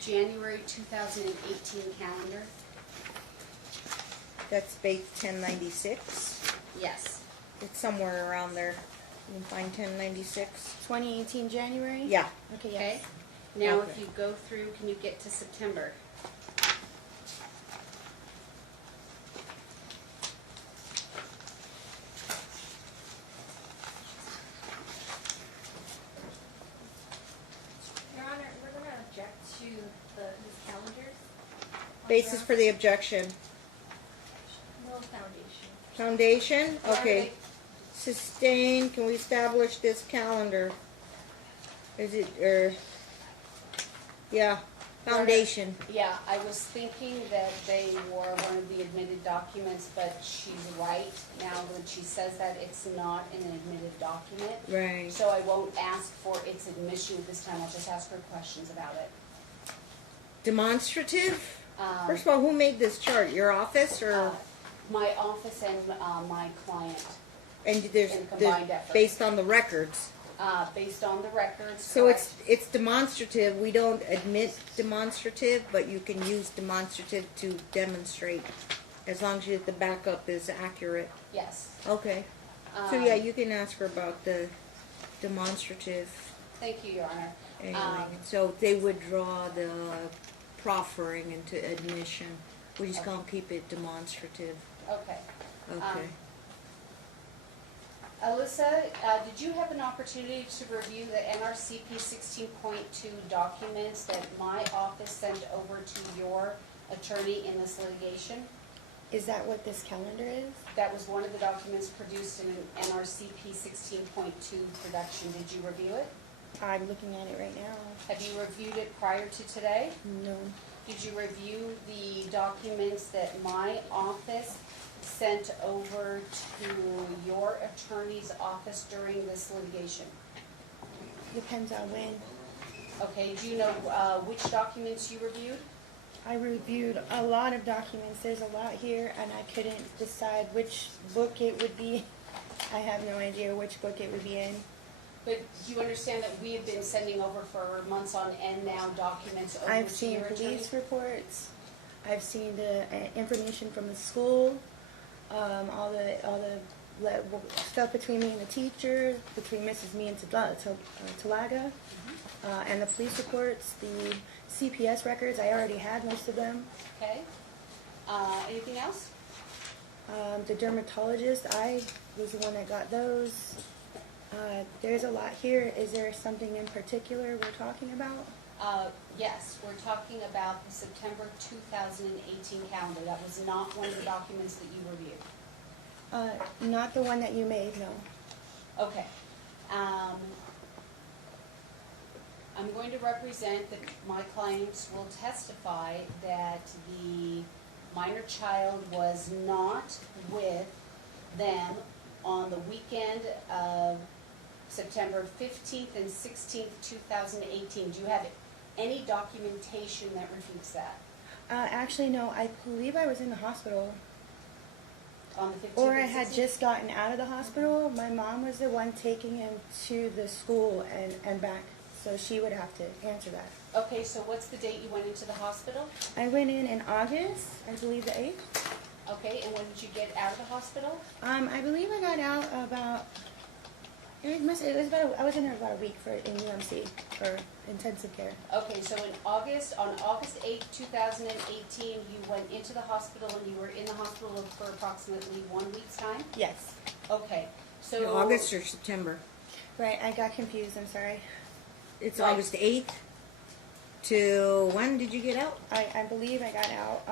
January 2018 calendar? That's Bates 1096. Yes. It's somewhere around there. You can find 1096. 2018 January? Yeah. Okay, Okay. yes. Now, Okay. if you go through, can you get to September? Your Honor, we're gonna object to these calendars. Basis for the objection. No foundation. Foundation? Why are Okay. Sustain, can we establish this calendar? Is it, yeah, foundation. Yeah, I was thinking that they were one of the admitted documents, but she's right. Now, when she says that, it's not an admitted document. Right. So I won't ask for its admission this time, I'll just ask her questions about it. Demonstrative? Um, First of all, who made this chart? Your office or, My office and my client, and there's, in combined effort. based on the records? based on the records. So correct. it's demonstrative. We don't admit demonstrative, but you can use demonstrative to demonstrate as long as the backup is accurate. Yes. Okay. So yeah, you can ask her about the demonstrative. Thank you, Your Honor. Anyway, so they would draw the proffering into admission. We just gonna keep it demonstrative. Okay. Okay. Alyssa, did you have an opportunity to review the NRCP 16.2 documents that my office sent over to your attorney in this litigation? Is that what this calendar is? That was one of the documents produced in an NRCP 16.2 production. Did you review it? I'm looking at it right now. Have you reviewed it prior to today? No. Did you review the documents that my office sent over to your attorney's office during this litigation? Depends on when. Okay, do you know which documents you reviewed? I reviewed a lot of documents. There's a lot here, and I couldn't decide which book it would be. I have no idea which book it would be in. But do you understand that we have been sending over for months on end now documents over I've to seen your attorney? police reports. I've seen the information from the school, all the stuff between me and the teacher, between me and Talaga, and the police reports, the CPS records. I already had most of them. Okay. Anything else? The dermatologist, I was the one that got those. There's a lot here. Is there something in particular we're talking about? Yes, we're talking about the September 2018 calendar. That was not one of the documents that you reviewed. Not the one that you made, no. Okay. I'm going to represent that my clients will testify that the minor child was not with them on the weekend of September 15th and 16th, 2018. Do you have any documentation that refutes that? Actually, no. I believe I was in the hospital. On the 15th Or I and had 16th? just gotten out of the hospital. My mom was the one taking him to the school and back, so she would have to answer that. Okay, so what's the date you went into the hospital? I went in August, I believe the 8th. Okay, and when did you get out of the hospital? I believe I got out about, I was in there about a week in UMC for intensive care. Okay, so on August 8th, 2018, you went into the hospital and you were in the hospital for approximately 1 week's time? Yes. Okay, so. August or September? Right, I got confused, I'm sorry. It's Right. August 8th to when did you get out? I believe I got out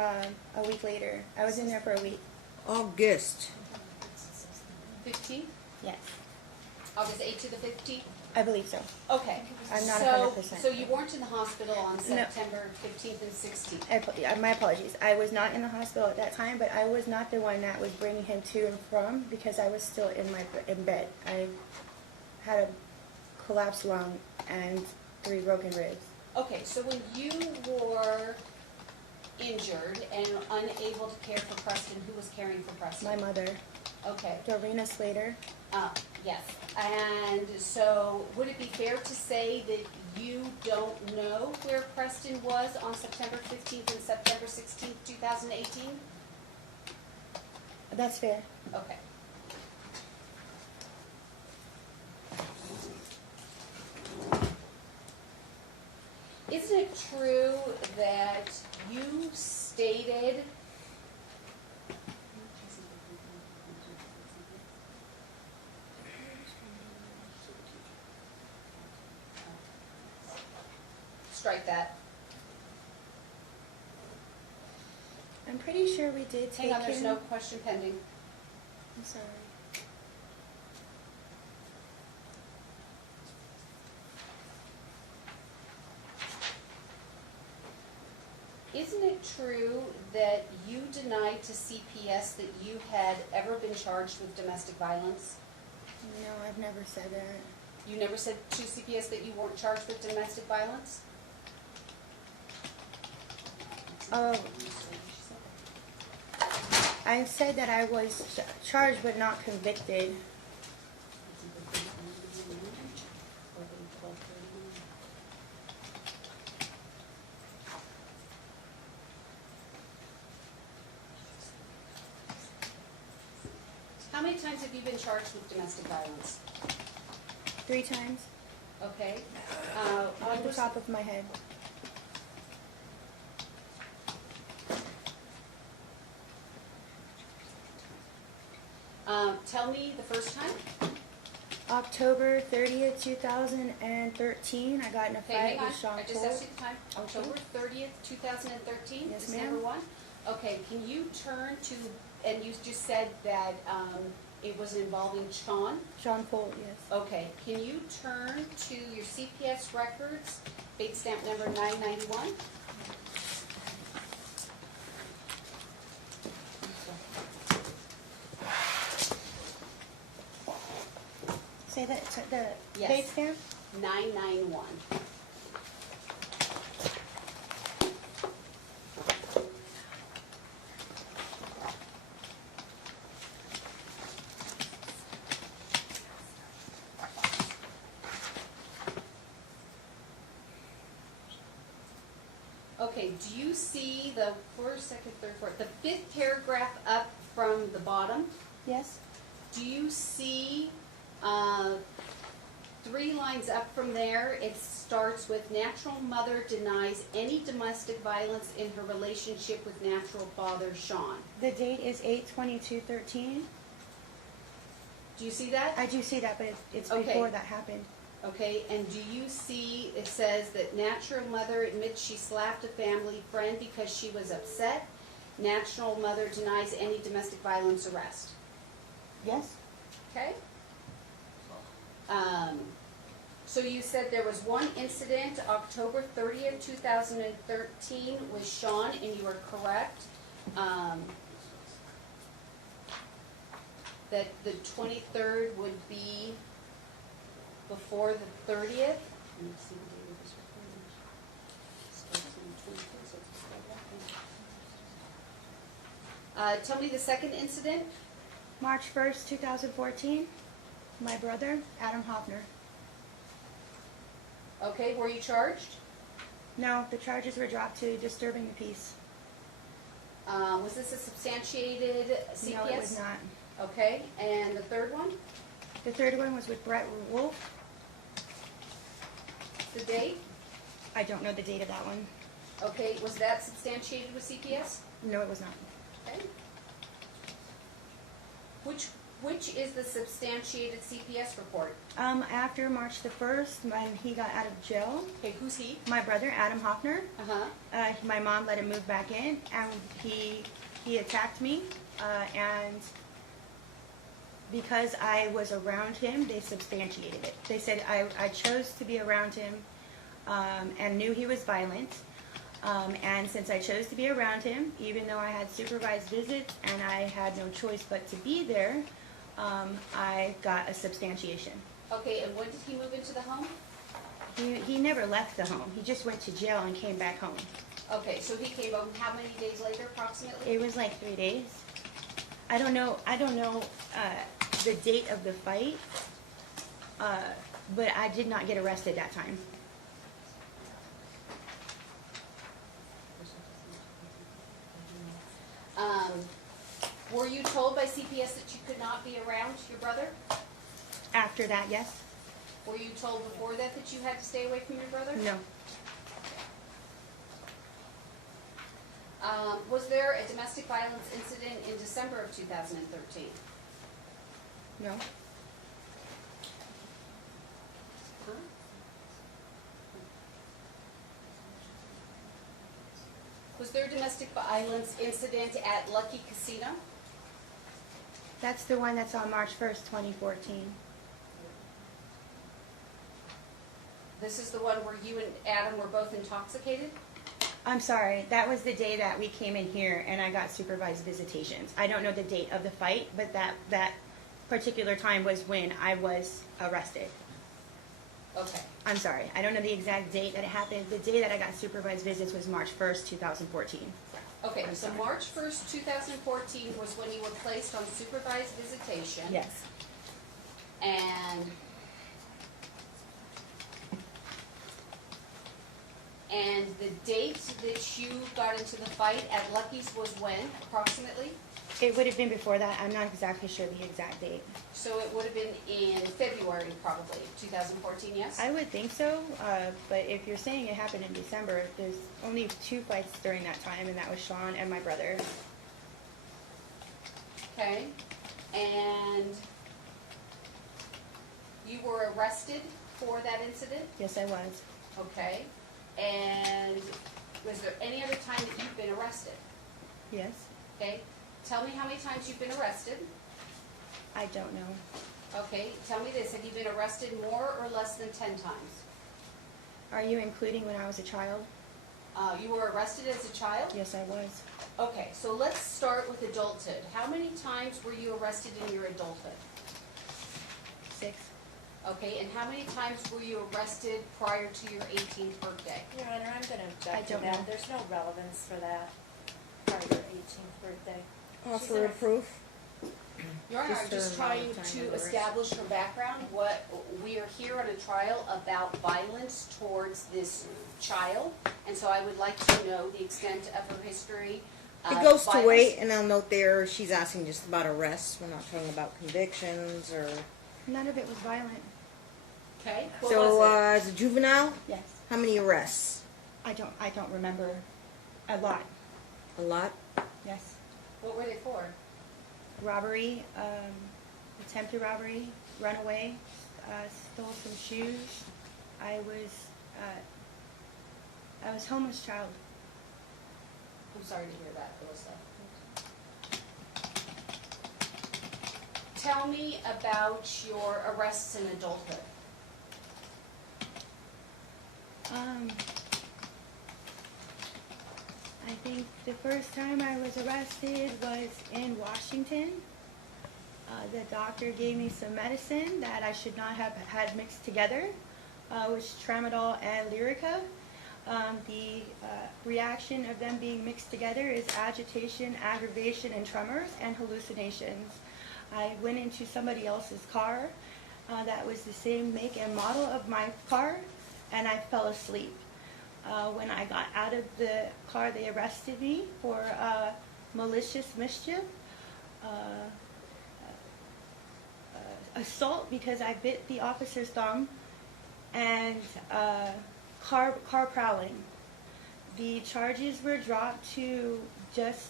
a week later. I was in there for a week. August. 15th? Yes, August 8th to the 15th? I believe so. Okay. I'm not So- 100%. So you weren't in the hospital on September 15th and 16th? My apologies. I was not in the hospital at that time, but I was not the one that was bringing him to and from because I was still in bed. I had a collapsed lung and 3 broken ribs. Okay, so when you were injured and unable to care for Preston, who was caring for Preston? My mother, Okay, Dorina Slater. yes. And so would it be fair to say that you don't know where Preston was on September 15th and September 16th, 2018? That's fair. Okay. Isn't it true that you stated strike that. I'm pretty sure we did take Hang on, there's him. no question pending. I'm sorry. Isn't it true that you denied to CPS that you had ever been charged with domestic violence? No, I've never said that. You never said to CPS that you weren't charged with domestic violence? I said that I was charged but not convicted. How many times have you been charged with domestic violence? 3 times Okay. off the top of my head. Tell me the first time. October 30th, 2013, I got in a Okay, fight hang on. with Sean I just Cole. asked you the time. October 30th, 2013 Yes, is number ma'am. 1. Okay, can you turn to, and you just said that it was involving Sean? Sean Cole, yes. Okay, can you turn to your CPS records, bait stamp number 991? Say that, the Yes. date stamp? 991. Okay, do you see the first, second, third, fourth, the fifth paragraph up from the bottom? Yes? Do you see 3 lines up from there? It starts with natural mother denies any domestic violence in her relationship with natural father Sean. The date is 8/22/13. Do you see that? I do see that, but it's Okay. before that happened. Okay, and do you see, it says that natural mother admits she slapped a family friend because she was upset. Natural mother denies any domestic violence arrest. Yes? Okay? So you said there was one incident, October 30th, 2013, with Sean, and you were correct. That the 23rd would be before the 30th. Let me see the date of this recording. Starts on the 23rd, so it's before that. Tell me the second incident. March 1st, 2014. My brother, Adam Hoffner. Okay, were you charged? No, the charges were dropped to disturbing the peace. Was this a substantiated CPS? No, it was not. Okay, and the third one? The third one was with Brett Wolf. The date? I don't know the date of that one. Okay, was that substantiated with CPS? No, it was not. Okay. Which is the substantiated CPS report? After March the 1st, when he got out of jail, Okay, who's he? my brother, Adam Hoffner, Uh-huh. my mom let him move back in, and he attacked me, and because I was around him, they substantiated it. They said I chose to be around him and knew he was violent. And since I chose to be around him, even though I had supervised visits and I had no choice but to be there, I got a substantiation. Okay, and when did he move into the home? He never left the home. He just went to jail and came back home. Okay, so he came home how many days later approximately? It was like 3 days. I don't know the date of the fight, but I did not get arrested that time. Were you told by CPS that you could not be around your brother? After that, yes? Were you told before that that you had to stay away from your brother? No. Was there a domestic violence incident in December of 2013? No. Was there a domestic violence incident at Lucky Casino? That's the one that's on March 1st, 2014. This is the one where you and Adam were both intoxicated? I'm sorry, that was the day that we came in here and I got supervised visitations. I don't know the date of the fight, but that particular time was when I was arrested. Okay. I'm sorry, I don't know the exact date that it happened. The day that I got supervised visits was March 1st, 2014. Okay, I'm so sorry. March 1st, 2014 was when you were placed on supervised visitation. Yes. And the date that you got into the fight at Lucky's was when, approximately? It would have been before that. I'm not exactly sure the exact date. So it would have been in February, probably, 2014, yes? I would think so, but if you're saying it happened in December, there's only 2 fights during that time, and that was Sean and my brother. Okay, and you were arrested for that incident? Yes, I was. Okay, and was there any other time that you've been arrested? Yes. Okay, tell me how many times you've been arrested. I don't know. Okay, tell me this, have you been arrested more or less than 10 times? Are you including when I was a child? You were arrested as a child? Yes, I was. Okay, so let's start with adulthood. How many times were you arrested in your adulthood? 6. Okay, and how many times were you arrested prior to your 18th birthday? Your Honor, I'm going to I object to don't that. know. There's no relevance for that part of your 18th birthday. Offer of proof. Your Honor, I'm Just just her amount trying of time to in the establish her background. What, we are here on a trial about violence towards this child, and so I would like to know the extent of her history. It goes to violence. weight, and I'll note there, she's asking just about arrests. We're not talking about convictions or... None of it was violent. Okay, what So, was it? as a juvenile, Yes. how many arrests? I don't remember a lot. A lot? Yes. What were they for? Robbery, attempted robbery, runaway, stole some shoes. I was homeless child. I'm sorry to hear that, Alyssa. Tell me about your arrests in adulthood. I think the first time I was arrested was in Washington. The doctor gave me some medicine that I should not have had mixed together, which is tramadol and Lyrica. The reaction of them being mixed together is agitation, aggravation, and tremors, and hallucinations. I went into somebody else's car that was the same make and model of my car, and I fell asleep. When I got out of the car, they arrested me for malicious mischief, assault because I bit the officer's thumb, and car prowling. The charges were dropped to just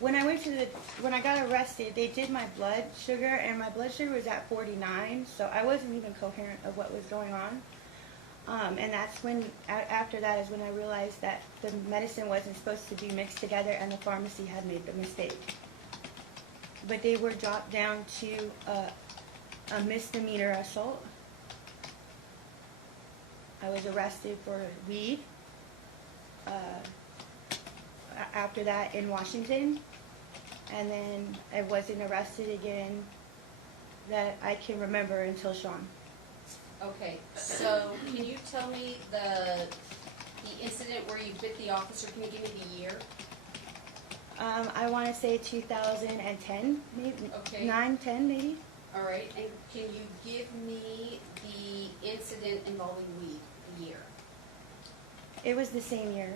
when I got arrested, they did my blood sugar, and my blood sugar was at 49, so I wasn't even coherent of what was going on. And that's when, after that is when I realized that the medicine wasn't supposed to be mixed together and the pharmacy had made the mistake. But they were dropped down to a misdemeanor assault. I was arrested for weed. After that in Washington. And then I wasn't arrested again that I can remember until Sean. Okay, so can you tell me the incident where you bit the officer? Can you give me the year? I want to say 2010, maybe Okay. 9, 10 maybe. All right, and can you give me the incident involving weed, the year? It was the same year.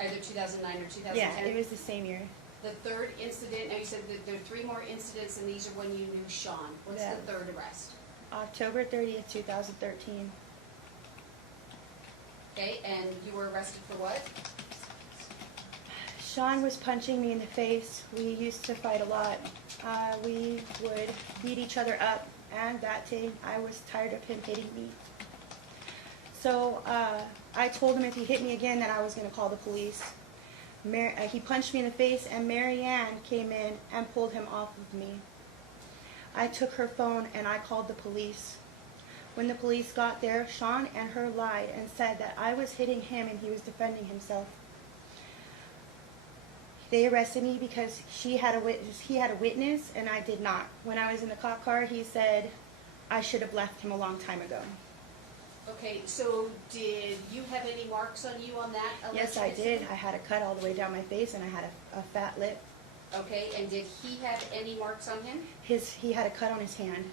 Either 2009 or 2010? Yeah, it was the same year. The third incident, now you said that there are 3 more incidents, and these are when you knew Sean. What's Yeah. the third arrest? October 30th, 2013. Okay, and you were arrested for what? Sean was punching me in the face. We used to fight a lot. We would beat each other up, and that day I was tired of him hitting me. So I told him if he hit me again that I was going to call the police. He punched me in the face, and Marianne came in and pulled him off of me. I took her phone and I called the police. When the police got there, Sean and her lied and said that I was hitting him and he was defending himself. They arrested me because he had a witness and I did not. When I was in the cop car, he said I should have left him a long time ago. Okay, so did you have any marks on you on that alleged Yes, I incident? did. I had a cut all the way down my face and I had a fat lip. Okay, and did he have any marks on him? He had a cut on his hand.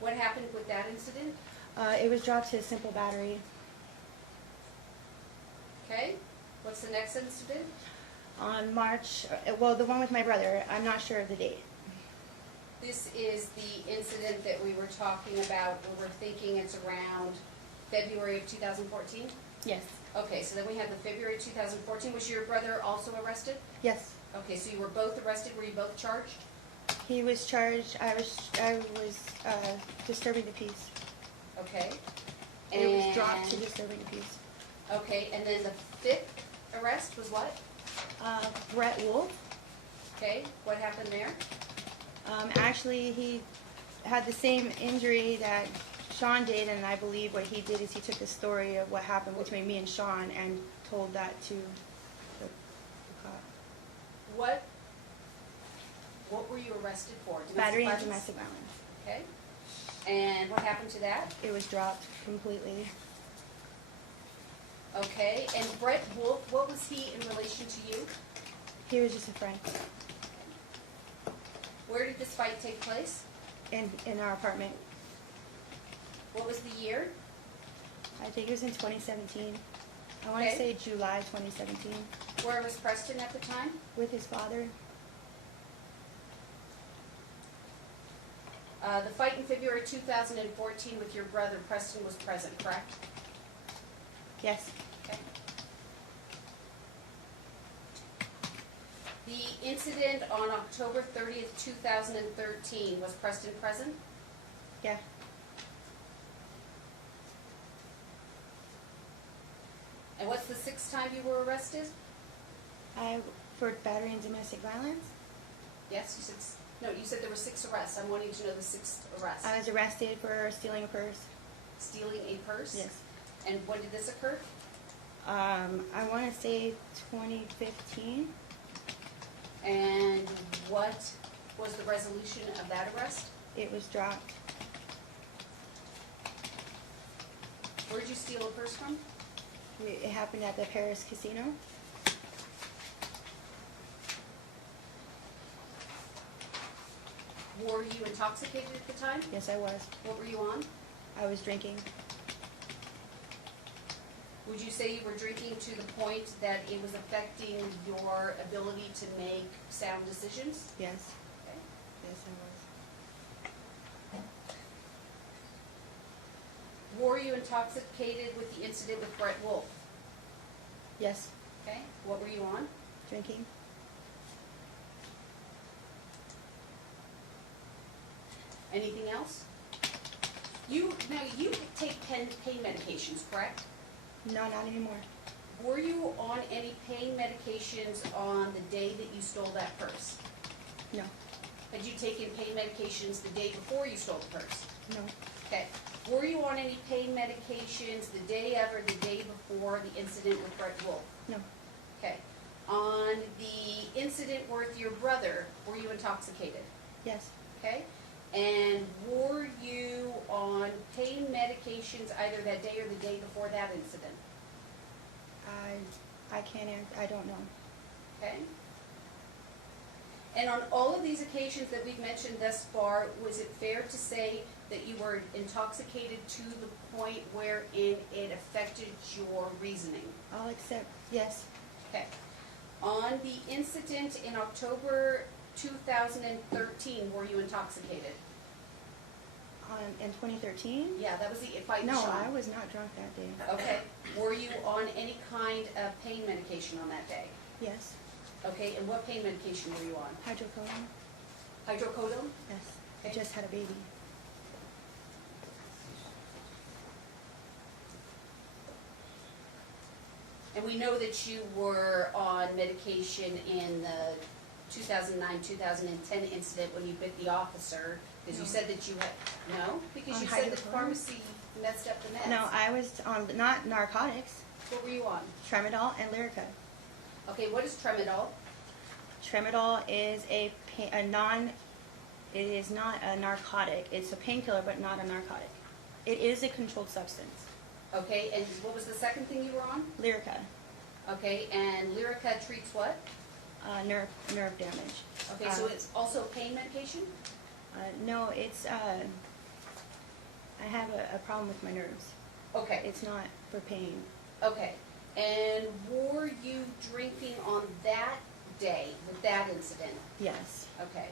What happened with that incident? It was dropped to a simple battery. Okay, what's the next incident? On March, well, the one with my brother, I'm not sure of the date. This is the incident that we were talking about, where we're thinking it's around February of 2014? Yes. Okay, so then we have the February 2014. Was your brother also arrested? Yes. Okay, so you were both arrested. Were you both charged? He was charged, I was disturbing the peace. Okay. It was dropped to disturbing the peace. Okay, and then the fifth arrest was what? Brett Wolf. Okay, what happened there? Actually, he had the same injury that Sean did, and I believe what he did is he took the story of what happened between me and Sean and told that to the cop. What were you arrested for? Battery and violence? domestic violence. Okay. And what happened to that? It was dropped completely. Okay, and Brett Wolf, what was he in relation to you? He was just a friend Where did this fight take place? in our apartment. What was the year? I think it was in 2017. I want to Okay. say July 2017 Where was Preston at the time? with his father. The fight in February 2014 with your brother Preston was present, correct? Yes. Okay. The incident on October 30th, 2013, was Preston present? Yeah. And what's the sixth time you were arrested? For battery and domestic violence. Yes, you said, no, you said there were 6 arrests. I'm wanting to know the 6th arrest. I was arrested for stealing a purse. Stealing a purse? Yes. And when did this occur? I want to say 2015. And what was the resolution of that arrest? It was dropped. Where did you steal a purse from? It happened at the Paris casino. Were you intoxicated at the time? Yes, I was. What were you on? I was drinking. Would you say you were drinking to the point that it was affecting your ability to make sound decisions? Yes. Okay. Yes, I was. Were you intoxicated with the incident with Brett Wolf? Yes. Okay. What were you on? Drinking. Anything else? You take pain medications, correct? No, not anymore. Were you on any pain medications on the day that you stole that purse? No. Had you taken pain medications the day before you stole the purse? No. Okay. Were you on any pain medications the day of or the day before the incident with Brett Wolf? No. Okay. On the incident with your brother, were you intoxicated? Yes. Okay. And were you on pain medications either that day or the day before that incident? I can't answer. I don't know. Okay. And on all of these occasions that we've mentioned thus far, was it fair to say that you were intoxicated to the point wherein it affected your reasoning? I'll accept. Yes. Okay. On the incident in October 2013, were you intoxicated? In 2013? Yeah, that was the fight. No, Sean. I was not drunk that day. Okay. Were you on any kind of pain medication on that day? Yes. Okay, and what pain medication were you on? Hydrocodone? Hydrocodone? Yes. I Okay. just had a baby. And we know that you were on medication in the 2009-2010 incident when you bit the officer, because you No. said that you had, no? Because On you said the hydrocodone? pharmacy messed up the meds. No, I was on not narcotics. What were you on? Tramadol and Lyrica. Okay, what is Tramadol? Tramadol is it is not a narcotic. It's a painkiller, but not a narcotic. It is a controlled substance. Okay, and what was the second thing you were on? Lyrica, Okay, and Lyrica treats what? nerve damage. Okay, so it's also pain medication? No, it's I have a problem with my nerves. Okay, It's not for pain. okay. And were you drinking on that day with that incident? Yes. Okay.